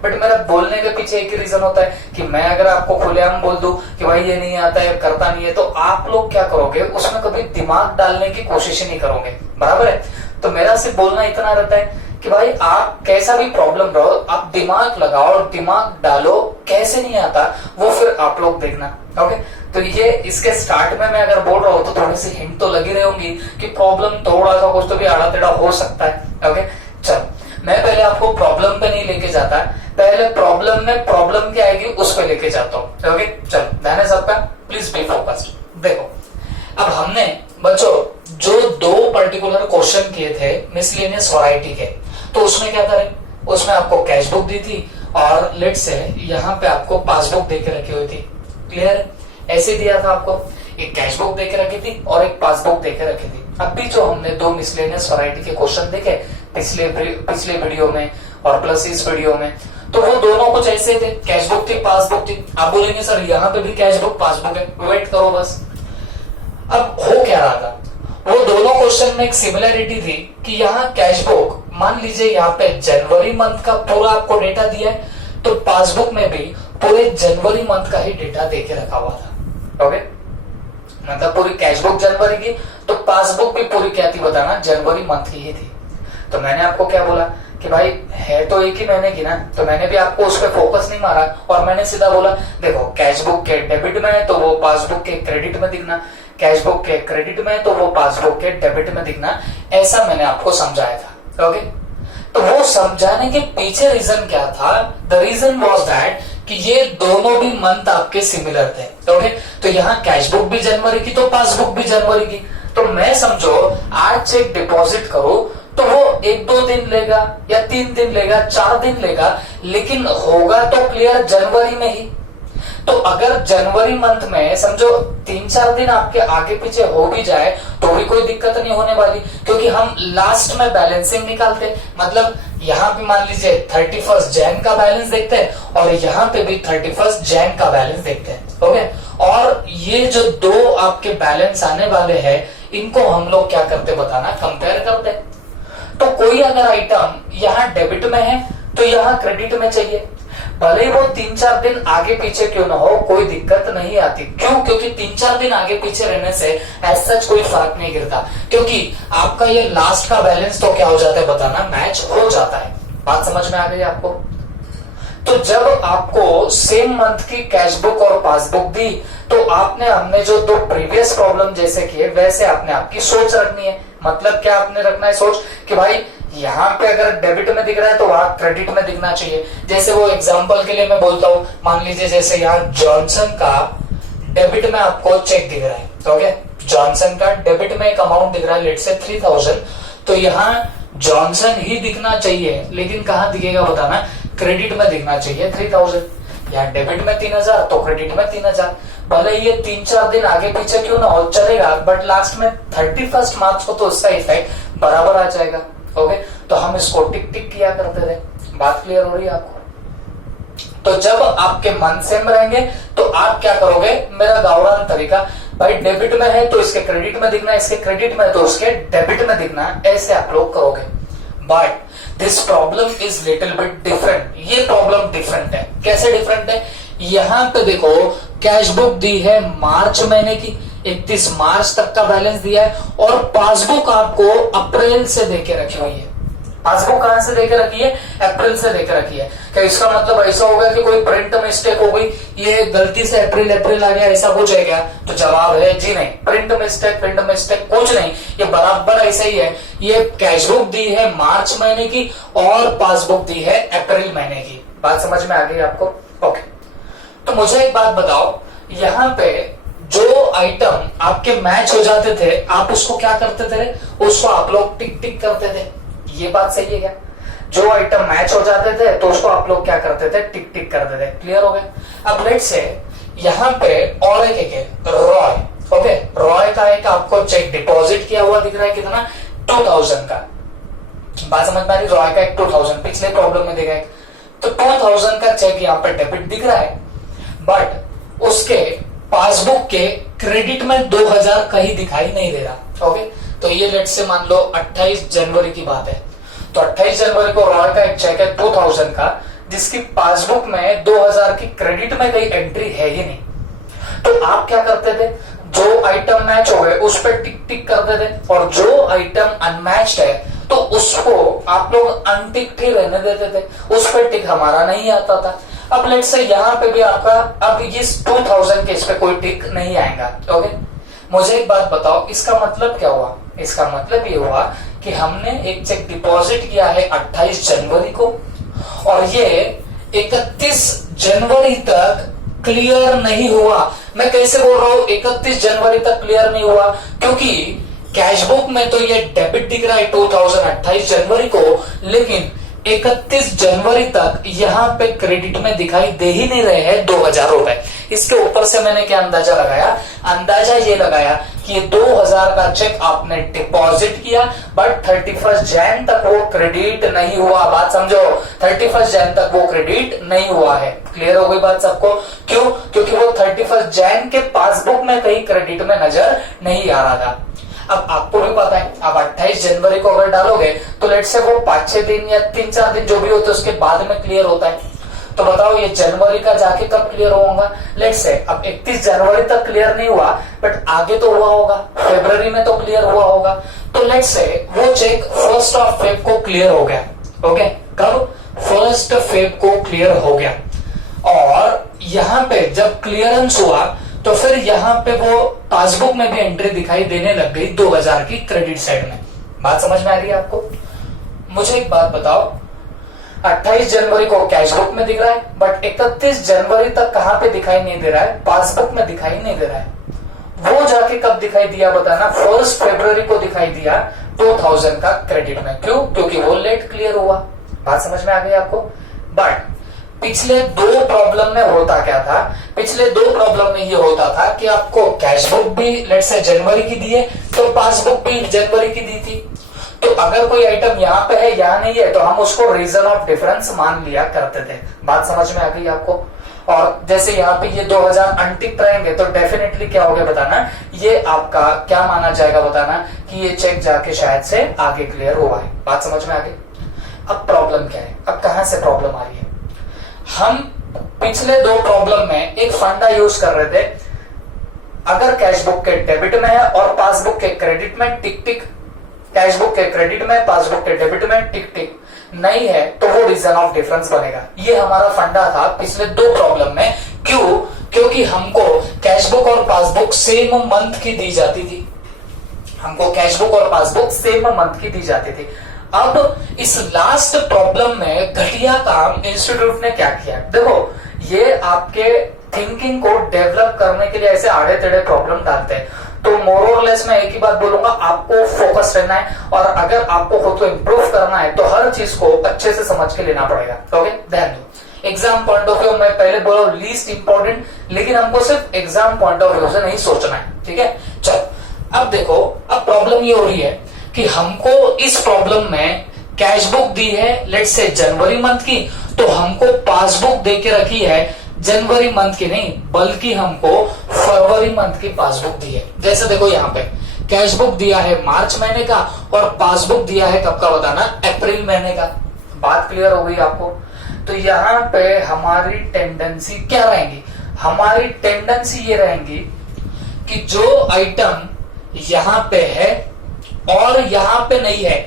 बट मेरा बोलने के पीछे एक ही रीजन होता है कि मैं अगर आपको खुलेआम बोल दूं कि भाई ये नहीं आता है, करता नहीं है, तो आप लोग क्या करोगे, उसमें कभी दिमाग डालने की कोशिश ही नहीं करोगे। बराबर है? तो मेरा सिर्फ बोलना इतना रहता है कि भाई आप कैसा भी प्रॉब्लम रहो, आप दिमाग लगाओ और दिमाग डालो, कैसे नहीं आता वो फिर आप लोग देखना। ओके, तो ये इसके स्टार्ट में मैं अगर बोल रहा हूं तो थोड़ी सी हिंट तो लगी रही होंगी कि प्रॉब्लम थोड़ा सा कुछ तो भी आड़ा टेढ़ा हो सकता है। ओके, चलो मैं पहले आपको प्रॉब्लम पे नहीं लेके जाता, पहले प्रॉब्लम में प्रॉब्लम क्या आएगी उस पे लेके जाता हूँ। ओके, चलो ध्यान है सबका, प्लीज बी फोकस्ड। देखो अब हमने बच्चों जो 2 पर्टिकुलर क्वेश्चन किए थे मिसलेनियस वैरायटी के, तो उसमें क्या करें, उसमें आपको कैश बुक दी थी और लेट से यहाँ पे आपको पासबुक दे के रखी हुई थी। क्लियर? ऐसे दिया था आपको, एक कैश बुक दे के रखी थी और एक पासबुक दे के रखी थी। अब भी जो हमने 2 मिसलेनियस वैरायटी के क्वेश्चन देखे पिछले वीडियो में और प्लस इस वीडियो में, तो वो दोनों कुछ ऐसे थे, कैश बुक थी, पासबुक थी। आप बोलेंगे सर यहाँ पे भी कैश बुक पासबुक है, वेट करो बस। अब हो क्या रहा था, वो दोनों क्वेश्चन में एक सिमिलरिटी थी कि यहाँ कैश बुक, मान लीजिए यहाँ पे जनवरी मंथ का पूरा आपको डेटा दिया है, तो पासबुक में भी पूरे जनवरी मंथ का ही डेटा देके रखा हुआ था। ओके, मतलब पूरी कैश बुक जनवरी की, तो पासबुक भी पूरी क्या थी बताना, जनवरी मंथ की ही थी। तो मैंने आपको क्या बोला कि भाई है तो एक ही महीने की ना, तो मैंने भी आपको उस पर फोकस नहीं मारा और मैंने सीधा बोला देखो कैश बुक के डेबिट में है तो वो पासबुक के क्रेडिट में दिखना, कैश बुक के क्रेडिट में है तो वो पासबुक के डेबिट में दिखना, ऐसा मैंने आपको समझाया था। ओके, तो वो समझाने के पीछे रीजन क्या था, द रीजन वाज दैट कि ये दोनों भी मंथ आपके सिमिलर थे। ओके, तो यहाँ कैश बुक भी जनवरी की तो पासबुक भी जनवरी की, तो मैं समझो आज चेक डिपॉजिट करो तो वो 1-2 दिन लेगा या 3 दिन लेगा, 4 दिन लेगा, लेकिन होगा तो क्लियर जनवरी में ही। तो अगर जनवरी मंथ में समझो 3-4 दिन आपके आगे पीछे हो भी जाए तो भी कोई दिक्कत नहीं होने वाली, क्योंकि हम लास्ट में बैलेंसिंग निकालते, मतलब यहाँ पे मान लीजिए 31 जैन का बैलेंस देखते हैं और यहाँ पे भी 31 जैन का बैलेंस देखते हैं। ओके, और ये जो दो आपके बैलेंस आने वाले हैं इनको हम लोग क्या करते बताना, कंपेयर करते। तो कोई अगर आइटम यहाँ डेबिट में है तो यहाँ क्रेडिट में चाहिए, भले ही वो 3-4 दिन आगे पीछे क्यों ना हो कोई दिक्कत नहीं आती। क्यों? क्योंकि 3-4 दिन आगे पीछे रहने से एज सच कोई फर्क नहीं गिरता, क्योंकि आपका ये लास्ट का बैलेंस तो क्या हो जाता है बताना, मैच हो जाता है। बात समझ में आ गई आपको? तो जब आपको सेम मंथ की कैश बुक और पासबुक दी तो आपने हमने जो दो प्रीवियस प्रॉब्लम जैसे किए वैसे आपने आपकी सोच रखनी है। मतलब क्या आपने रखना है सोच कि भाई यहाँ पे अगर डेबिट में दिख रहा है तो वहां क्रेडिट में दिखना चाहिए। जैसे वो एग्जांपल के लिए मैं बोलता हूं, मान लीजिए जैसे यहाँ जॉनसन का डेबिट में आपको चेक दिख रहा है, तो ओके जॉनसन का डेबिट में एक अमाउंट दिख रहा है लेट्स से 3000, तो यहाँ जॉनसन ही दिखना चाहिए, लेकिन कहाँ दिखेगा बताना, क्रेडिट में दिखना चाहिए 3000। यहाँ डेबिट में 3000 तो क्रेडिट में 3000, भले ये 3-4 दिन आगे पीछे क्यों ना हो चलेगा, बट लास्ट में 31 मार्च को तो उसका इफेक्ट बराबर आ जाएगा। ओके, तो हम इसको टिक टिक किया करते थे। बात क्लियर हो रही है आपको? तो जब आपके मन सेम रहेंगे तो आप क्या करोगे, मेरा गावरान तरीका, भाई डेबिट में है तो इसके क्रेडिट में दिखना, इसके क्रेडिट में तो उसके डेबिट में दिखना, ऐसे आप लोग करोगे। But this problem is little bit different. ये प्रॉब्लम डिफरेंट है। कैसे डिफरेंट है? यहां पे देखो कैश बुक दी है मार्च महीने की, 31 मार्च तक का बैलेंस दिया है, और पासबुक आपको अप्रैल से देके रखी हुई है। पासबुक कहां से देके रखी है? अप्रैल से देके रखी है। क्या इसका मतलब ऐसा होगा कि कोई प्रिंट मिस्टेक हो गई, ये गलती से अप्रैल आ गया, ऐसा कुछ है क्या? तो जवाब है जी नहीं, प्रिंट मिस्टेक कुछ नहीं, ये बराबर ऐसा ही है। ये कैश बुक दी है मार्च महीने की और पासबुक दी है अप्रैल महीने की। बात समझ में आ गई आपको? ओके, तो मुझे एक बात बताओ, यहाँ पे जो आइटम आपके मैच हो जाते थे आप उसको क्या करते थे? उसको आप लोग टिक टिक करते थे। ये बात सही है क्या? जो आइटम मैच हो जाते थे तो उसको आप लोग क्या करते थे? टिक टिक करते थे। क्लियर हो गया? अब लेट्स से यहाँ पे और एक है रॉय। ओके, रॉय का एक आपको चेक डिपॉजिट किया हुआ दिख रहा है, कितना? 2000 का। बात समझ में आ रही? रॉय का एक 2000 पिछले प्रॉब्लम में देखा है, तो 2000 का चेक यहाँ पे डेबिट दिख रहा है, बट उसके पासबुक के क्रेडिट में 2000 कहीं दिखाई नहीं दे रहा। ओके, तो ये लेट से मान लो 28 जनवरी की बात है, तो 28 जनवरी को रॉय का एक चेक है 2000 का, जिसकी पासबुक में 2000 की क्रेडिट में कहीं एंट्री है ही नहीं। तो आप क्या करते थे? जो आइटम मैच हो गए उस पर टिक टिक करते थे, और जो आइटम अनमैच्ड है तो उसको आप लोग अनटिक ही रहने देते थे, उस पर टिक हमारा नहीं आता था। अब लेट्स से यहाँ पे भी आपका अब इस 2000 के इस पे कोई टिक नहीं आएगा। ओके, मुझे एक बात बताओ, इसका मतलब क्या हुआ? इसका मतलब ये हुआ कि हमने एक चेक डिपॉजिट किया है 28 जनवरी को, और ये 31 जनवरी तक क्लियर नहीं हुआ। मैं कैसे बोल रहा हूं 31 जनवरी तक क्लियर नहीं हुआ? क्योंकि कैश बुक में तो ये डेबिट दिख रहा है 2000 28 जनवरी को, लेकिन 31 जनवरी तक यहाँ पे क्रेडिट में दिखाई दे ही नहीं रहे हैं 2000 रुपए। इसके ऊपर से मैंने क्या अंदाजा लगाया? अंदाजा ये लगाया कि ये 2000 का चेक आपने डिपॉजिट किया, बट 31 जैन तक वो क्रेडिट नहीं हुआ। बात समझो, 31 जैन तक वो क्रेडिट नहीं हुआ है। क्लियर हो गई बात सबको? क्यों? क्योंकि वो 31 जैन के पासबुक में कहीं क्रेडिट में नजर नहीं आ रहा था। अब आपको भी पता है, अब 28 जनवरी को अगर डालोगे तो लेट से वो 5-6 दिन या 3-4 दिन जो भी होते हैं उसके बाद में क्लियर होता है। तो बताओ ये जनवरी का जाके कब क्लियर होगा? लेट्स से अब 31 जनवरी तक क्लियर नहीं हुआ, बट आगे तो हुआ होगा, फरवरी में तो क्लियर हुआ होगा। तो लेट्स से वो चेक 1 फेब को क्लियर हो गया। ओके, कब? 1 फेब को क्लियर हो गया। और यहां पे जब क्लियरेंस हुआ तो फिर यहां पे वो पासबुक में भी एंट्री दिखाई देने लग गई 2000 की क्रेडिट साइड में। बात समझ में आ रही है आपको? मुझे एक बात बताओ, 28 जनवरी को कैश बुक में दिख रहा है, बट 31 जनवरी तक कहां पे दिखाई नहीं दे रहा है? पासबुक में दिखाई नहीं दे रहा है। वो जाके कब दिखाई दिया बताना? 1 फरवरी को दिखाई दिया 2000 का क्रेडिट में। क्यों? क्योंकि वो लेट क्लियर हुआ। बात समझ में आ गई आपको? बट पिछले 2 प्रॉब्लम में होता क्या था? पिछले 2 प्रॉब्लम में ये होता था कि आपको कैश बुक भी लेट्स से जनवरी की दी है, तो पासबुक भी जनवरी की दी थी। तो अगर कोई आइटम यहाँ पे है यहाँ नहीं है, तो हम उसको रीजन ऑफ डिफरेंस मान लिया करते थे। बात समझ में आ गई आपको? और जैसे यहाँ पे ये 2000 अनटिक रहेंगे तो डेफिनेटली क्या हो गया बताना? ये आपका क्या माना जाएगा बताना? कि ये चेक जाके शायद से आगे क्लियर हुआ है। बात समझ में आ गई? अब प्रॉब्लम क्या है? अब कहां से प्रॉब्लम आ रही है? हम पिछले 2 प्रॉब्लम में एक फंडा यूज कर रहे थे, अगर कैश बुक के डेबिट में है और पासबुक के क्रेडिट में टिक टिक, कैश बुक के क्रेडिट में पासबुक के डेबिट में टिक टिक नहीं है तो वो रीजन ऑफ डिफरेंस बनेगा। ये हमारा फंडा था पिछले 2 प्रॉब्लम में। क्यों? क्योंकि हमको कैश बुक और पासबुक सेम मंथ की दी जाती थी। हमको कैश बुक और पासबुक सेम मंथ की दी जाती थी। अब इस लास्ट प्रॉब्लम में घटिया काम इंस्टीट्यूट ने क्या किया? देखो, ये आपके थिंकिंग को डेवलप करने के लिए ऐसे आड़े टेढ़े प्रॉब्लम डालते हैं। तो मोर और लेस मैं एक ही बात बोलूंगा, आपको फोकस रहना है, और अगर आपको खुद को इंप्रूव करना है तो हर चीज को अच्छे से समझ के लेना पड़ेगा। ओके, ध्यान दो। एग्जाम पॉइंट ऑफ व्यू मैं पहले बोला लीस्ट इंपॉर्टेंट, लेकिन हमको सिर्फ एग्जाम पॉइंट ऑफ व्यू से नहीं सोचना है। ठीक है, चलो अब देखो, अब प्रॉब्लम ये हो रही है कि हमको इस प्रॉब्लम में कैश बुक दी है लेट्स से जनवरी मंथ की, तो हमको पासबुक दे के रखी है जनवरी मंथ की नहीं, बल्कि हमको फरवरी मंथ की पासबुक दी है। जैसे देखो यहाँ पे कैश बुक दिया है मार्च महीने का और पासबुक दिया है कब का बताना? अप्रैल महीने का। बात क्लियर हो गई आपको? तो यहाँ पे हमारी टेंडेंसी क्या रहेगी? हमारी टेंडेंसी ये रहेगी कि जो आइटम यहाँ पे है और यहाँ पे नहीं है,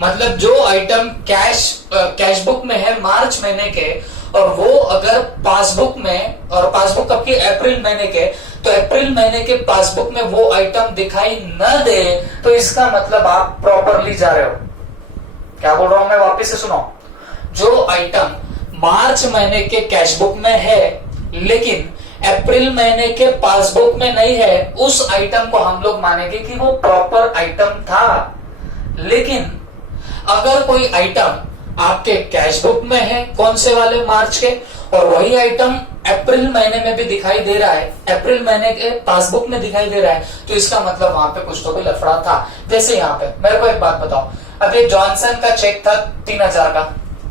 मतलब जो आइटम कैश बुक में है मार्च महीने के और वो अगर पासबुक में, और पासबुक कब की? अप्रैल महीने के, तो अप्रैल महीने के पासबुक में वो आइटम दिखाई न दे तो इसका मतलब आप प्रॉपरली जा रहे हो। क्या बोल रहा हूं मैं? वापस से सुनो। जो आइटम मार्च महीने के कैश बुक में है लेकिन अप्रैल महीने के पासबुक में नहीं है, उस आइटम को हम लोग मानेंगे कि वो प्रॉपर आइटम था। लेकिन अगर कोई आइटम आपके कैश बुक में है, कौन से वाले? मार्च के, और वही आइटम अप्रैल महीने में भी दिखाई दे रहा है, अप्रैल महीने के पासबुक में दिखाई दे रहा है, तो इसका मतलब वहां पे कुछ तो भी लफड़ा था। जैसे यहाँ पे मेरे को एक बात बताओ, अब ये जॉनसन का चेक था 3000 का,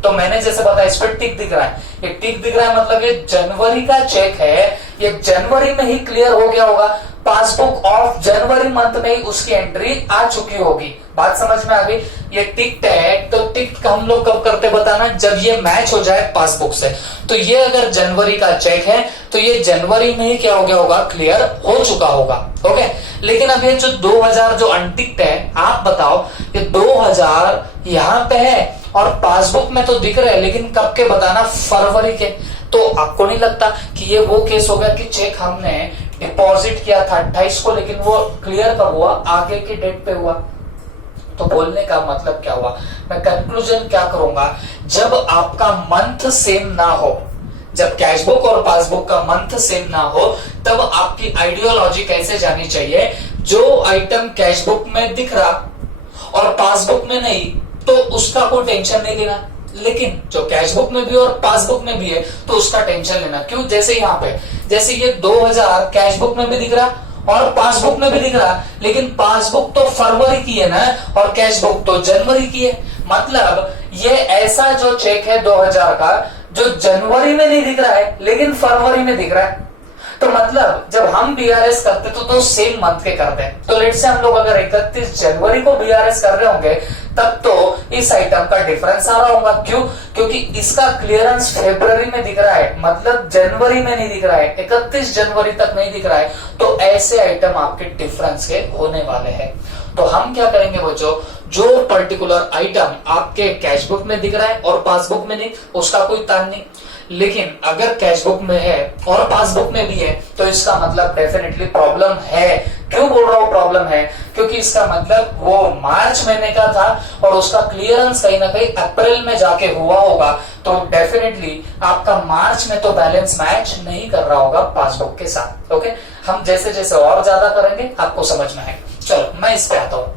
तो मैंने जैसे बताया इस पर टिक दिख रहा है, ये टिक दिख रहा है मतलब ये जनवरी का चेक है, ये जनवरी में ही क्लियर हो गया होगा, पासबुक ऑफ जनवरी मंथ में ही उसकी एंट्री आ चुकी होगी। बात समझ में आ गई? ये टिक टैग, तो टिक हम लोग कब करते बताना? जब ये मैच हो जाए पासबुक से। तो ये अगर जनवरी का चेक है तो ये जनवरी में ही क्या हो गया होगा? क्लियर हो चुका होगा। ओके, लेकिन अब ये जो 2000 जो अनटिक्ड है, आप बताओ ये 2000 यहाँ पे है और पासबुक में तो दिख रहे हैं, लेकिन कब के बताना? फरवरी के। तो आपको नहीं लगता कि ये वो केस होगा कि चेक हमने डिपॉजिट किया था 28 को, लेकिन वो क्लियर कब हुआ? आगे की डेट पे हुआ। तो बोलने का मतलब क्या हुआ? मैं कंक्लूजन क्या करूंगा? जब आपका मंथ सेम ना हो, जब कैश बुक और पासबुक का मंथ सेम ना हो, तब आपकी आइडियोलॉजी कैसे जानी चाहिए? जो आइटम कैश बुक में दिख रहा और पासबुक में नहीं, तो उसका कोई टेंशन नहीं लेना, लेकिन जो कैश बुक में भी और पासबुक में भी है तो उसका टेंशन लेना। क्यों? जैसे यहाँ पे, जैसे ये 2000 कैश बुक में भी दिख रहा और पासबुक में भी दिख रहा, लेकिन पासबुक तो फरवरी की है ना और कैश बुक तो जनवरी की है। मतलब ये ऐसा जो चेक है 2000 का जो जनवरी में नहीं दिख रहा है लेकिन फरवरी में दिख रहा है। तो मतलब जब हम बीआरएस करते तो सेम मंथ के करते हैं। तो लेट से हम लोग अगर 31 जनवरी को बीआरएस कर रहे होंगे तब तो इस आइटम का डिफरेंस आ रहा होगा। क्यों? क्योंकि इसका क्लियरेंस फरवरी में दिख रहा है, मतलब जनवरी में नहीं दिख रहा है, 31 जनवरी तक नहीं दिख रहा है। तो ऐसे आइटम आपके डिफरेंस के होने वाले हैं। तो हम क्या करेंगे बच्चों, जो पर्टिकुलर आइटम आपके कैशबुक में दिख रहा है और पासबुक में नहीं, उसका कोई तान नहीं। लेकिन अगर कैशबुक में है और पासबुक में भी है तो इसका मतलब डेफिनेटली प्रॉब्लम है। क्यों बोल रहा हूं प्रॉब्लम है? क्योंकि इसका मतलब वो मार्च महीने का था और उसका क्लियरेंस कहीं ना कहीं अप्रैल में जाके हुआ होगा। तो डेफिनेटली आपका मार्च में तो बैलेंस मैच नहीं कर रहा होगा पासबुक के साथ। ओके, हम जैसे जैसे और ज्यादा करेंगे आपको समझ में आएगा। चलो मैं इस पे आता हूं।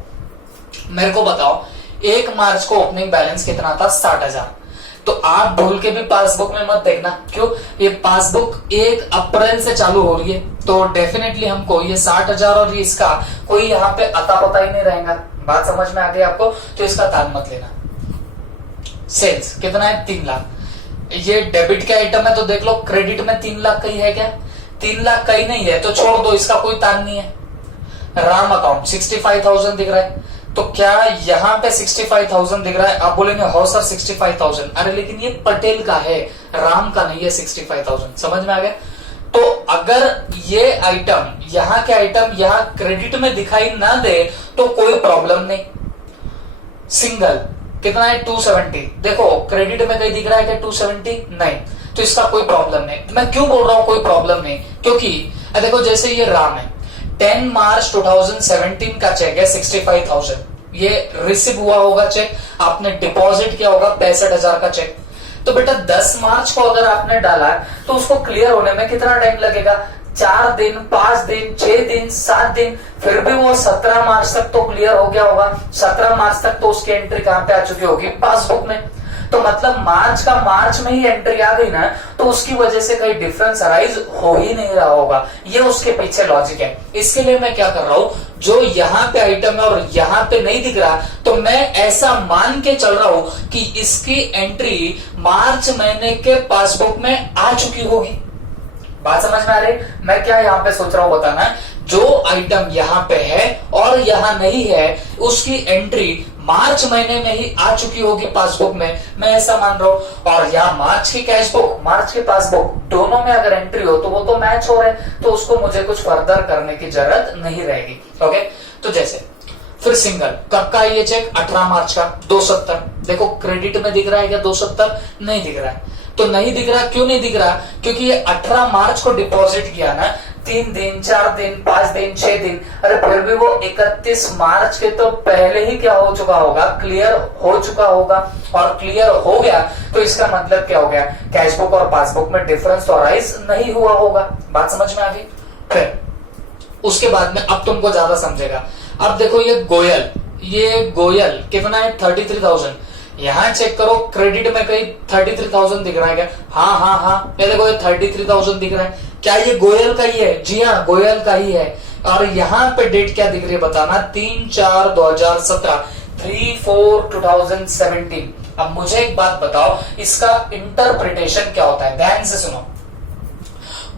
मेरे को बताओ 1 मार्च को ओपनिंग बैलेंस कितना था? 60,000। तो आप भूल के भी पासबुक में मत देखना। क्यों? ये पासबुक 1 अप्रैल से चालू हो रही है तो डेफिनेटली हमको ये 60,000 और ये इसका कोई यहाँ पे अता पता ही नहीं रहेगा। बात समझ में आ गई आपको? तो इसका तान मत लेना। सेल्स कितना है? 3 लाख। ये डेबिट का आइटम है तो देख लो क्रेडिट में 3 लाख कहीं है क्या? 3 लाख कहीं नहीं है तो छोड़ दो, इसका कोई तान नहीं है। राम अकाउंट 65,000 दिख रहा है तो क्या यहाँ पे 65,000 दिख रहा है? आप बोलेंगे हो सर 65,000, अरे लेकिन ये पटेल का है, राम का नहीं है 65,000। समझ में आ गया? तो अगर ये आइटम यहाँ के आइटम यहाँ क्रेडिट में दिखाई ना दे तो कोई प्रॉब्लम नहीं। सिंगल कितना है? 270। देखो क्रेडिट में कहीं दिख रहा है क्या 270? नहीं, तो इसका कोई प्रॉब्लम नहीं। मैं क्यों बोल रहा हूं कोई प्रॉब्लम नहीं? क्योंकि देखो जैसे ये राम है, 10 मार्च 2017 का चेक है 65,000, ये रिसीव हुआ होगा चेक, आपने डिपॉजिट किया होगा 65,000 का चेक। तो बेटा 10 मार्च को अगर आपने डाला तो उसको क्लियर होने में कितना टाइम लगेगा? 4 दिन, 5 दिन, 6 दिन, 7 दिन, फिर भी वो 17 मार्च तक तो क्लियर हो गया होगा। 17 मार्च तक तो उसकी एंट्री कहां पे आ चुकी होगी? पासबुक में। तो मतलब मार्च का मार्च में ही एंट्री आ गई ना, तो उसकी वजह से कहीं डिफरेंस अराइज हो ही नहीं रहा होगा। ये उसके पीछे लॉजिक है। इसके लिए मैं क्या कर रहा हूं, जो यहाँ पे आइटम है और यहाँ पे नहीं दिख रहा तो मैं ऐसा मान के चल रहा हूं कि इसकी एंट्री मार्च महीने के पासबुक में आ चुकी होगी। बात समझ में आ रही? मैं क्या यहाँ पे सोच रहा हूं बताना, जो आइटम यहाँ पे है और यहाँ नहीं है उसकी एंट्री मार्च महीने में ही आ चुकी होगी पासबुक में, मैं ऐसा मान रहा हूं। और यहाँ मार्च की कैशबुक, मार्च की पासबुक, दोनों में अगर एंट्री हो तो वो तो मैच हो रहे, तो उसको मुझे कुछ फर्दर करने की जरूरत नहीं रहेगी। ओके, तो जैसे फिर सिंगल कब का ये चेक? 18 मार्च का 270। देखो क्रेडिट में दिख रहा है क्या 270? नहीं दिख रहा है। तो नहीं दिख रहा, क्यों नहीं दिख रहा? क्योंकि ये 18 मार्च को डिपॉजिट किया ना, 3 दिन, 4 दिन, 5 दिन, 6 दिन, अरे फिर भी वो 31 मार्च के तो पहले ही क्या हो चुका होगा? क्लियर हो चुका होगा। और क्लियर हो गया तो इसका मतलब क्या हो गया? कैशबुक और पासबुक में डिफरेंस तो अराइज नहीं हुआ होगा। बात समझ में आ गई? फिर उसके बाद में अब तुमको ज्यादा समझेगा। अब देखो ये गोयल कितना है? 33,000। यहां चेक करो क्रेडिट में कहीं 33,000 दिख रहा है क्या? हाँ, ये देखो ये 33,000 दिख रहा है। क्या ये गोयल का ही है? जी हाँ, गोयल का ही है। और यहाँ पे डेट क्या दिख रही है बताना? 3/4/2017, 3/4/2017। अब मुझे एक बात बताओ, इसका इंटरप्रिटेशन क्या होता है? ध्यान से सुनो।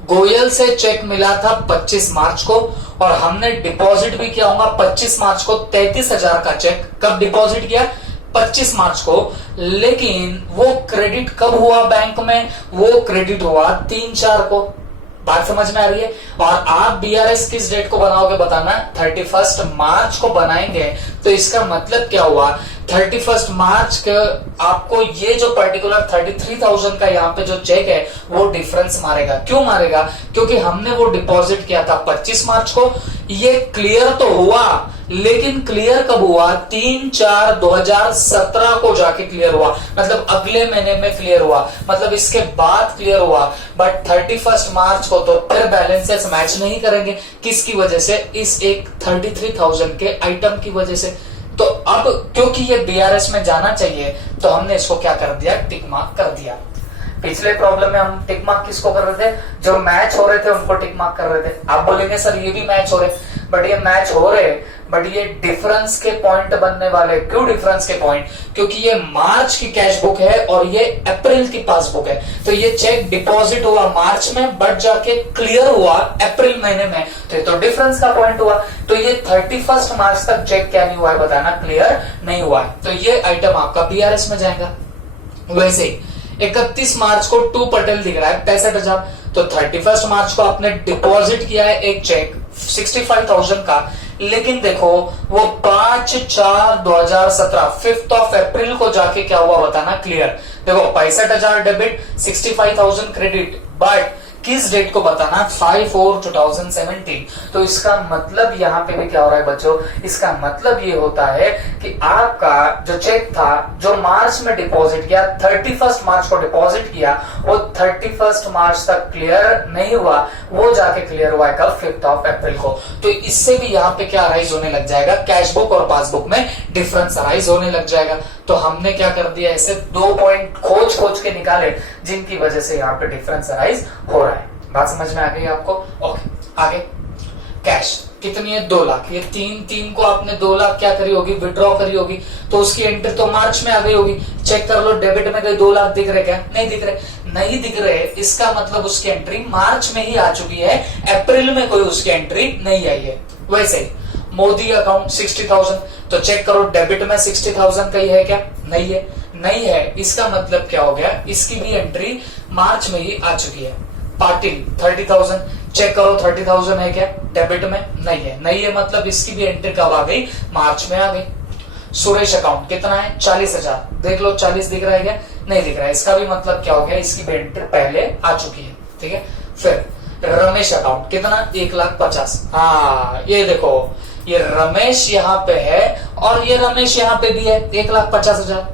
गोयल से चेक मिला था 25 मार्च को और हमने डिपॉजिट भी किया होगा 25 मार्च को 33,000 का चेक। कब डिपॉजिट किया? 25 मार्च को। लेकिन वो क्रेडिट कब हुआ बैंक में? वो क्रेडिट हुआ 3/4 को। बात समझ में आ रही है? और आप बीआरएस किस डेट को बनाओगे बताना? 31 मार्च को बनाएंगे। तो इसका मतलब क्या हुआ? 31 मार्च का आपको ये जो पर्टिकुलर 33,000 का यहाँ पे जो चेक है वो डिफरेंस मारेगा। क्यों मारेगा? क्योंकि हमने वो डिपॉजिट किया था 25 मार्च को। ये क्लियर तो हुआ, लेकिन क्लियर कब हुआ? 3/4/2017 को जाके क्लियर हुआ, मतलब अगले महीने में क्लियर हुआ, मतलब इसके बाद क्लियर हुआ। बट 31 मार्च को तो फिर बैलेंसेस मैच नहीं करेंगे। किसकी वजह से? इस एक 33,000 के आइटम की वजह से। तो अब क्योंकि ये बीआरएस में जाना चाहिए तो हमने इसको क्या कर दिया? टिक मार्क कर दिया। पिछले प्रॉब्लम में हम टिक मार्क किसको कर रहे थे? जो मैच हो रहे थे उनको टिक मार्क कर रहे थे। आप बोलेंगे सर ये भी मैच हो रहे, बट ये मैच हो रहे बट ये डिफरेंस के पॉइंट बनने वाले। क्यों डिफरेंस के पॉइंट? क्योंकि ये मार्च की कैश बुक है और ये अप्रैल की पासबुक है। तो ये चेक डिपॉजिट हुआ मार्च में बट जाके क्लियर हुआ अप्रैल महीने में, तो ये तो डिफरेंस का पॉइंट हुआ। तो ये 31 मार्च तक चेक क्या नहीं हुआ है बताना, क्लियर नहीं हुआ है। तो ये आइटम आपका बीआरएस में जाएगा। वैसे ही 31 मार्च को 2 पटेल दिख रहा है 65,000, तो 31 मार्च को आपने डिपॉजिट किया है एक चेक 65,000 का, लेकिन देखो वो 5/4/2017 5 अप्रैल को जाके क्या हुआ बताना, क्लियर। देखो 65,000 डेबिट 65,000 क्रेडिट, बट किस डेट को बताना, 5/4/2017। तो इसका मतलब यहां पे भी क्या हो रहा है बच्चों, इसका मतलब ये होता है कि आपका जो चेक था जो मार्च में डिपॉजिट किया, 31 मार्च को डिपॉजिट किया, वो 31 मार्च तक क्लियर नहीं हुआ, वो जाके क्लियर हुआ है कब, 5 अप्रैल को। तो इससे भी यहाँ पे क्या अराइज होने लग जाएगा, कैश बुक और पासबुक में डिफरेंस अराइज होने लग जाएगा। तो हमने क्या कर दिया, ऐसे 2 पॉइंट खोज के निकाले जिनकी वजह से यहाँ पे डिफरेंस अराइज हो रहा है। बात समझ में आ गई आपको? ओके, आगे कैश कितनी है, 2 लाख। ये 3 को आपने 2 लाख क्या करी होगी, विड्रॉ करी होगी, तो उसकी एंट्री तो मार्च में आ गई होगी। चेक कर लो डेबिट में कहीं 2 लाख दिख रहे क्या, नहीं दिख रहे, नहीं दिख रहे। इसका मतलब उसकी एंट्री मार्च में ही आ चुकी है, अप्रैल में कोई उसकी एंट्री नहीं आई है। वैसे ही मोदी अकाउंट 60,000, तो चेक करो डेबिट में 60,000 कहीं है क्या, नहीं है, नहीं है। इसका मतलब क्या हो गया, इसकी भी एंट्री मार्च में ही आ चुकी है। पाटिल 30,000, चेक करो 30,000 है क्या, डेबिट में नहीं है, नहीं है मतलब इसकी भी एंट्री कब आ गई, मार्च में आ गई। सुरेश अकाउंट कितना है, 40,000, देख लो 40 दिख रहा है क्या, नहीं दिख रहा है, इसका भी मतलब क्या हो गया, इसकी भी एंट्री पहले आ चुकी है। ठीक है, फिर रमेश अकाउंट कितना, 1,50,000। हाँ ये देखो, ये रमेश यहाँ पे है और ये रमेश यहाँ पे भी है, 1,50,000।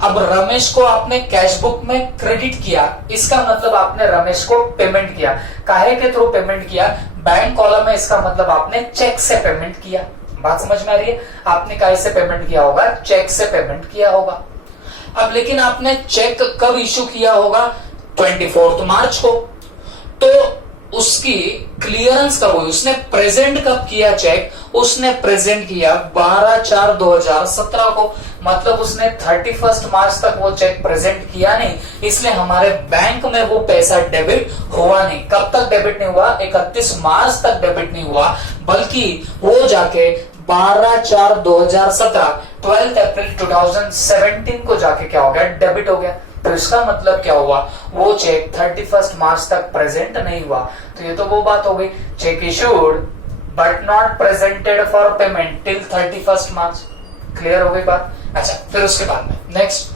अब रमेश को आपने कैश बुक में क्रेडिट किया, इसका मतलब आपने रमेश को पेमेंट किया। काहे के थ्रू पेमेंट किया, बैंक कॉलम है, इसका मतलब आपने चेक से पेमेंट किया। बात समझ में आ रही है? आपने काहे से पेमेंट किया होगा, चेक से पेमेंट किया होगा। अब लेकिन आपने चेक कब इशू किया होगा, 24 मार्च को, तो उसकी क्लियरेंस कब हुई, उसने प्रेजेंट कब किया चेक, उसने प्रेजेंट किया 12/4/2017 को, मतलब उसने 31 मार्च तक वो चेक प्रेजेंट किया नहीं, इसलिए हमारे बैंक में वो पैसा डेबिट हुआ नहीं। कब तक डेबिट नहीं हुआ, 31 मार्च तक डेबिट नहीं हुआ, बल्कि वो जाके 12/4/2017 12 अप्रैल 2017 को जाके क्या हो गया, डेबिट हो गया। तो इसका मतलब क्या हुआ, वो चेक 31 मार्च तक प्रेजेंट नहीं हुआ। तो ये तो वो बात हो गई, check issued but not presented for payment till 31 March. Clear हो गई बात? अच्छा, फिर उसके बाद में नेक्स्ट,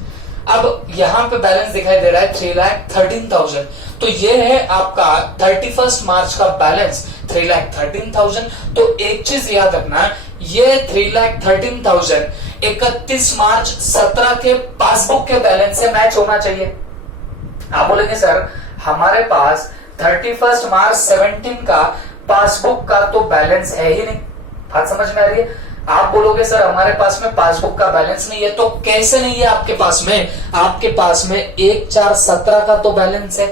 अब यहां पे बैलेंस दिखाई दे रहा है 3,13,000, तो ये है आपका 31 मार्च का बैलेंस 3,13,000। तो एक चीज याद रखना, ये 3,13,000 31 मार्च 17 के पासबुक के बैलेंस से मैच होना चाहिए। आप बोलेंगे सर हमारे पास 31 मार्च 17 का पासबुक का तो बैलेंस है ही नहीं। बात समझ में आ रही है? आप बोलोगे सर हमारे पास में पासबुक का बैलेंस नहीं है, तो कैसे नहीं है आपके पास में, आपके पास में 1/4/17 का तो बैलेंस है।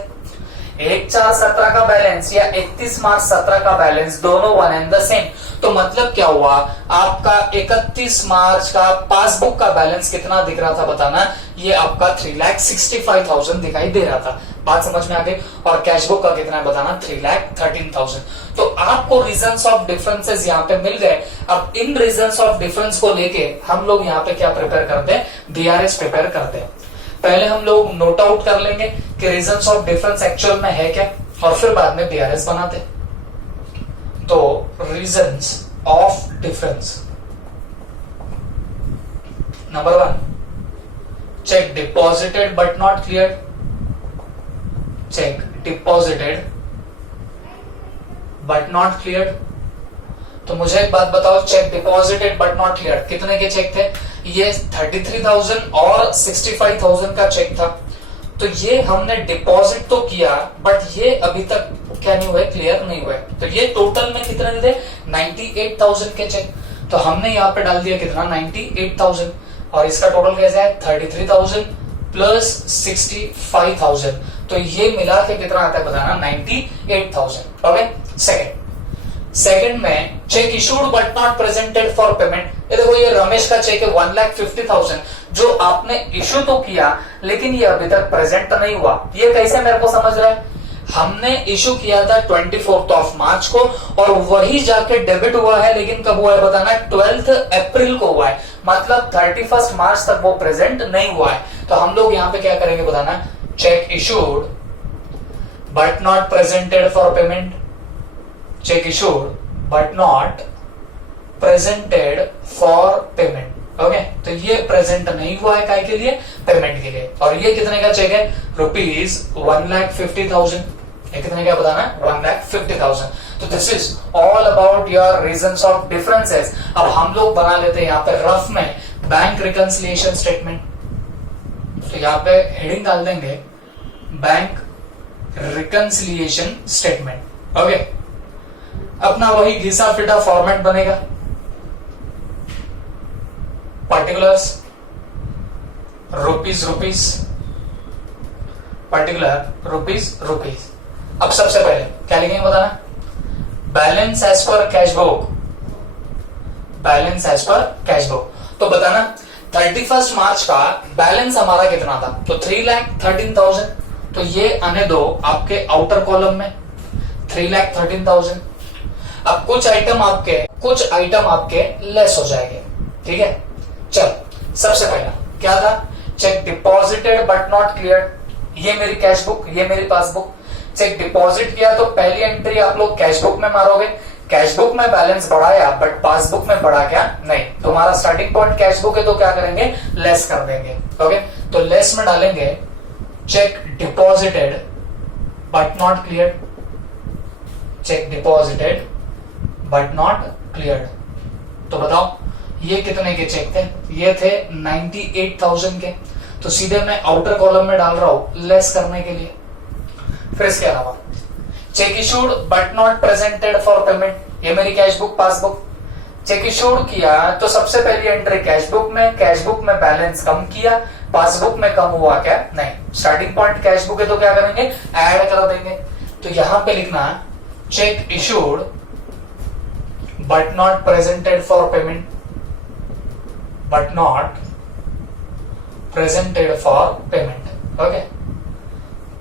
1/4/17 का बैलेंस या 31 मार्च 17 का बैलेंस दोनों वन एंड द सेम। तो मतलब क्या हुआ, आपका 31 मार्च का पासबुक का बैलेंस कितना दिख रहा था बताना, ये आपका 3,65,000 दिखाई दे रहा था। बात समझ में आ गई? और कैश बुक का कितना है बताना, 3,13,000। तो आपको रीजंस ऑफ डिफरेंसेस यहाँ पे मिल गए। अब इन रीजंस ऑफ डिफरेंस को लेके हम लोग यहाँ पे क्या प्रिपेयर करते हैं, बीआरएस प्रिपेयर करते हैं। पहले हम लोग नोट आउट कर लेंगे कि रीजंस ऑफ डिफरेंस एक्चुअल में है क्या, और फिर बाद में बीआरएस बनाते हैं। तो reasons of difference, number 1, check deposited but not clear. Check deposited but not clear. तो मुझे एक बात बताओ, check deposited but not clear कितने के चेक थे, ये 33,000 और 65,000 का चेक था। तो ये हमने डिपॉजिट तो किया बट ये अभी तक क्या नहीं हुए, क्लियर नहीं हुए। तो ये टोटल में कितने थे, 98,000 के चेक। तो हमने यहाँ पे डाल दिया कितना, 98,000, और इसका टोटल कैसे है, 33,000 प्लस 65,000। तो ये मिला के कितना आता है बताना, 98,000। ओके, सेकेंड, सेकंड में check issued but not presented for payment. ये देखो ये रमेश का चेक है 1,50,000 जो आपने इशू तो किया लेकिन ये अभी तक प्रेजेंट नहीं हुआ। ये कैसे मेरे को समझ रहा है, हमने इशू किया था 24 मार्च को और वही जाके डेबिट हुआ है, लेकिन कब हुआ है बताना, 12 अप्रैल को हुआ है, मतलब 31 मार्च तक वो प्रेजेंट नहीं हुआ है। तो हम लोग यहाँ पे क्या करेंगे बताना, check issued but not presented for payment, check issued but not presented for payment. Okay, तो ये प्रेजेंट नहीं हुआ है काय के लिए, पेमेंट के लिए। और ये कितने का चेक है, ₹1,50,000। ये कितने का बताना, 1,50,000। तो this is all about your reasons of differences. अब हम लोग बना लेते हैं यहाँ पे रफ में बैंक रिकंसिलिएशन स्टेटमेंट। तो यहाँ पे हेडिंग डाल देंगे बैंक रिकंसिलिएशन स्टेटमेंट। ओके, अपना वही घिसा फिटा फॉर्मेट बनेगा, पर्टिकुलर्स रुपीज, पर्टिकुलर रुपीज। अब सबसे पहले क्या लिखेंगे बताना, balance as per cash book, balance as per cash book. तो बताना 31 मार्च का बैलेंस हमारा कितना था, तो 3,13,000। तो ये आने दो आपके आउटर कॉलम में 3,13,000। अब कुछ आइटम आपके लेस हो जाएंगे, ठीक है। चल, सबसे पहला क्या था, check deposited but not cleared. ये मेरी कैश बुक, ये मेरी पासबुक। चेक डिपॉजिट किया तो पहली एंट्री आप लोग कैश बुक में मारोगे, कैश बुक में बैलेंस बढ़ाया बट पासबुक में बढ़ा क्या, नहीं। तुम्हारा स्टार्टिंग पॉइंट कैश बुक है तो क्या करेंगे, लेस कर देंगे। ओके, तो लेस में डालेंगे check deposited but not cleared, cheque deposited but not cleared. तो बताओ ये कितने के चेक थे, ये थे 98,000 के। तो सीधे मैं आउटर कॉलम में डाल रहा हूं लेस करने के लिए। फिर इसके अलावा check issued but not presented for payment, ये मेरी cash book passbook. Check issued किया तो सबसे पहली एंट्री कैश बुक में बैलेंस कम किया, पासबुक में कम हुआ क्या, नहीं। स्टार्टिंग पॉइंट कैश बुक है तो क्या करेंगे, ऐड कर देंगे। तो यहां पे लिखना check issued but not presented for payment, but not presented for payment. Okay,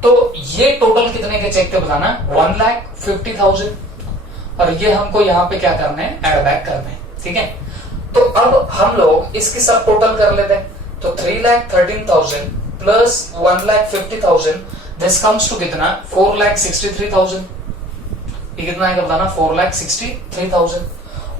तो ये टोटल कितने के चेक थे बताना, 1,50,000। और ये हमको यहाँ पे क्या करना है, एड बैक करना है, ठीक है। तो अब हम लोग इसकी सब टोटल कर लेते हैं। तो 3,13,000 प्लस 1,50,000, दिस कम्स टू कितना, 4,63,000। ये कितना है बताना, 4,63,000।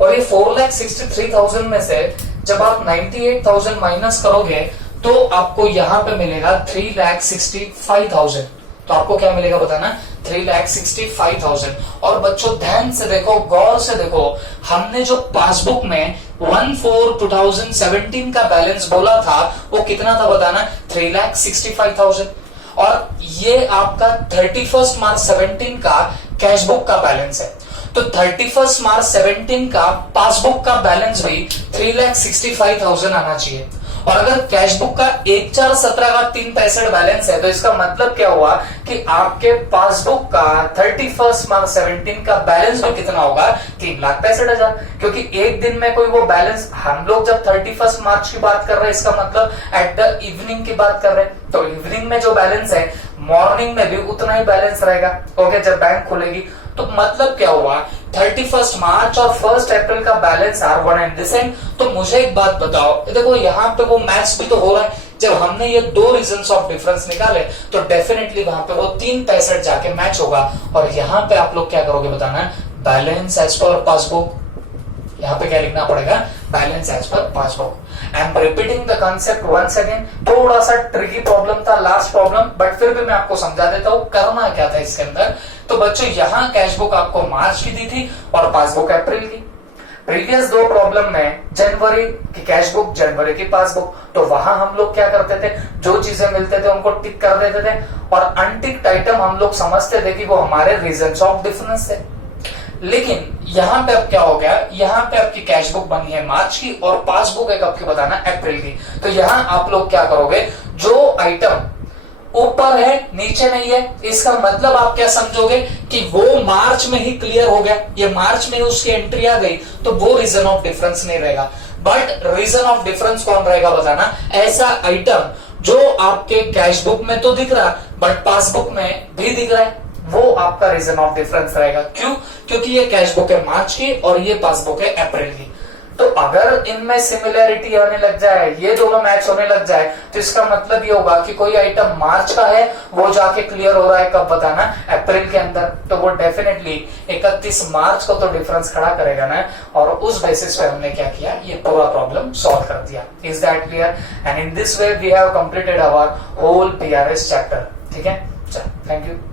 और ये 4,63,000 में से जब आप 98,000 माइनस करोगे तो आपको यहां पे मिलेगा 3,65,000। तो आपको क्या मिलेगा बताना, 3,65,000। और बच्चों ध्यान से देखो, गौर से देखो, हमने जो पासबुक में 1/4/2017 का बैलेंस बोला था वो कितना था बताना, 3,65,000। और ये आपका 31 मार्च 17 का कैश बुक का बैलेंस है। तो 31 मार्च 17 का पासबुक का बैलेंस भी 3,65,000 आना चाहिए। और अगर कैश बुक का 1/4/17 का 3,65 बैलेंस है तो इसका मतलब क्या हुआ कि आपके पासबुक का 31 मार्च 17 का बैलेंस भी कितना होगा, 3,65,000। क्योंकि एक दिन में कोई वो बैलेंस, हम लोग जब 31 मार्च की बात कर रहे हैं इसका मतलब एट द इवनिंग की बात कर रहे हैं। तो इवनिंग में जो बैलेंस है मॉर्निंग में भी उतना ही बैलेंस रहेगा, ओके, जब बैंक खुलेगी। तो मतलब क्या हुआ, 31 मार्च और 1 अप्रैल का balance are one and the same. तो मुझे एक बात बताओ, देखो यहाँ पे वो मैच भी तो हो रहा है। जब हमने ये 2 रीजंस ऑफ डिफरेंस निकाले तो डेफिनेटली वहां पे वो 3,65 जाके मैच होगा। और यहाँ पे आप लोग क्या करोगे बताना, बैलेंस एज पर पासबुक। यहाँ पे क्या लिखना पड़ेगा, balance as per passbook. I am repeating the concept once again. थोड़ा सा ट्रिकी प्रॉब्लम था लास्ट प्रॉब्लम, बट फिर भी मैं आपको समझा देता हूँ करना क्या था इसके अंदर। तो बच्चों यहाँ कैश बुक आपको मार्च की दी थी और पासबुक अप्रैल की। प्रीवियस 2 प्रॉब्लम में जनवरी की कैश बुक, जनवरी की पासबुक। तो वहां हम लोग क्या करते थे, जो चीजें मिलते थे उनको टिक कर देते थे और अनटिक्ड आइटम हम लोग समझते थे कि वो हमारे रीजंस ऑफ डिफरेंस थे। लेकिन यहाँ पे अब क्या हो गया, यहाँ पे आपकी कैश बुक बनी है मार्च की और पासबुक एक आपकी बताना अप्रैल की। तो यहाँ आप लोग क्या करोगे, जो आइटम ऊपर है नीचे नहीं है, इसका मतलब आप क्या समझोगे कि वो मार्च में ही क्लियर हो गया, ये मार्च में उसकी एंट्री आ गई, तो वो रीजन ऑफ डिफरेंस नहीं रहेगा। बट रीजन ऑफ डिफरेंस कौन रहेगा बताना, ऐसा आइटम जो आपके कैश बुक में तो दिख रहा बट पासबुक में भी दिख रहा है, वो आपका रीजन ऑफ डिफरेंस रहेगा। क्यों? क्योंकि ये कैश बुक है मार्च की और ये पासबुक है अप्रैल की। तो अगर इनमें सिमिलैरिटी होने लग जाए, ये दोनों मैच होने लग जाए, तो इसका मतलब ये होगा कि कोई आइटम मार्च का है वो जाके क्लियर हो रहा है कब बताना, अप्रैल के अंदर, तो वो डेफिनेटली 31 मार्च को तो डिफरेंस खड़ा करेगा ना, और उस बेसिस पे हमने क्या किया, ये पूरा प्रॉब्लम सॉल्व कर दिया। Is that clear? And in this way we have completed our whole PRS chapter. ठीक है, चलो, थैंक यू।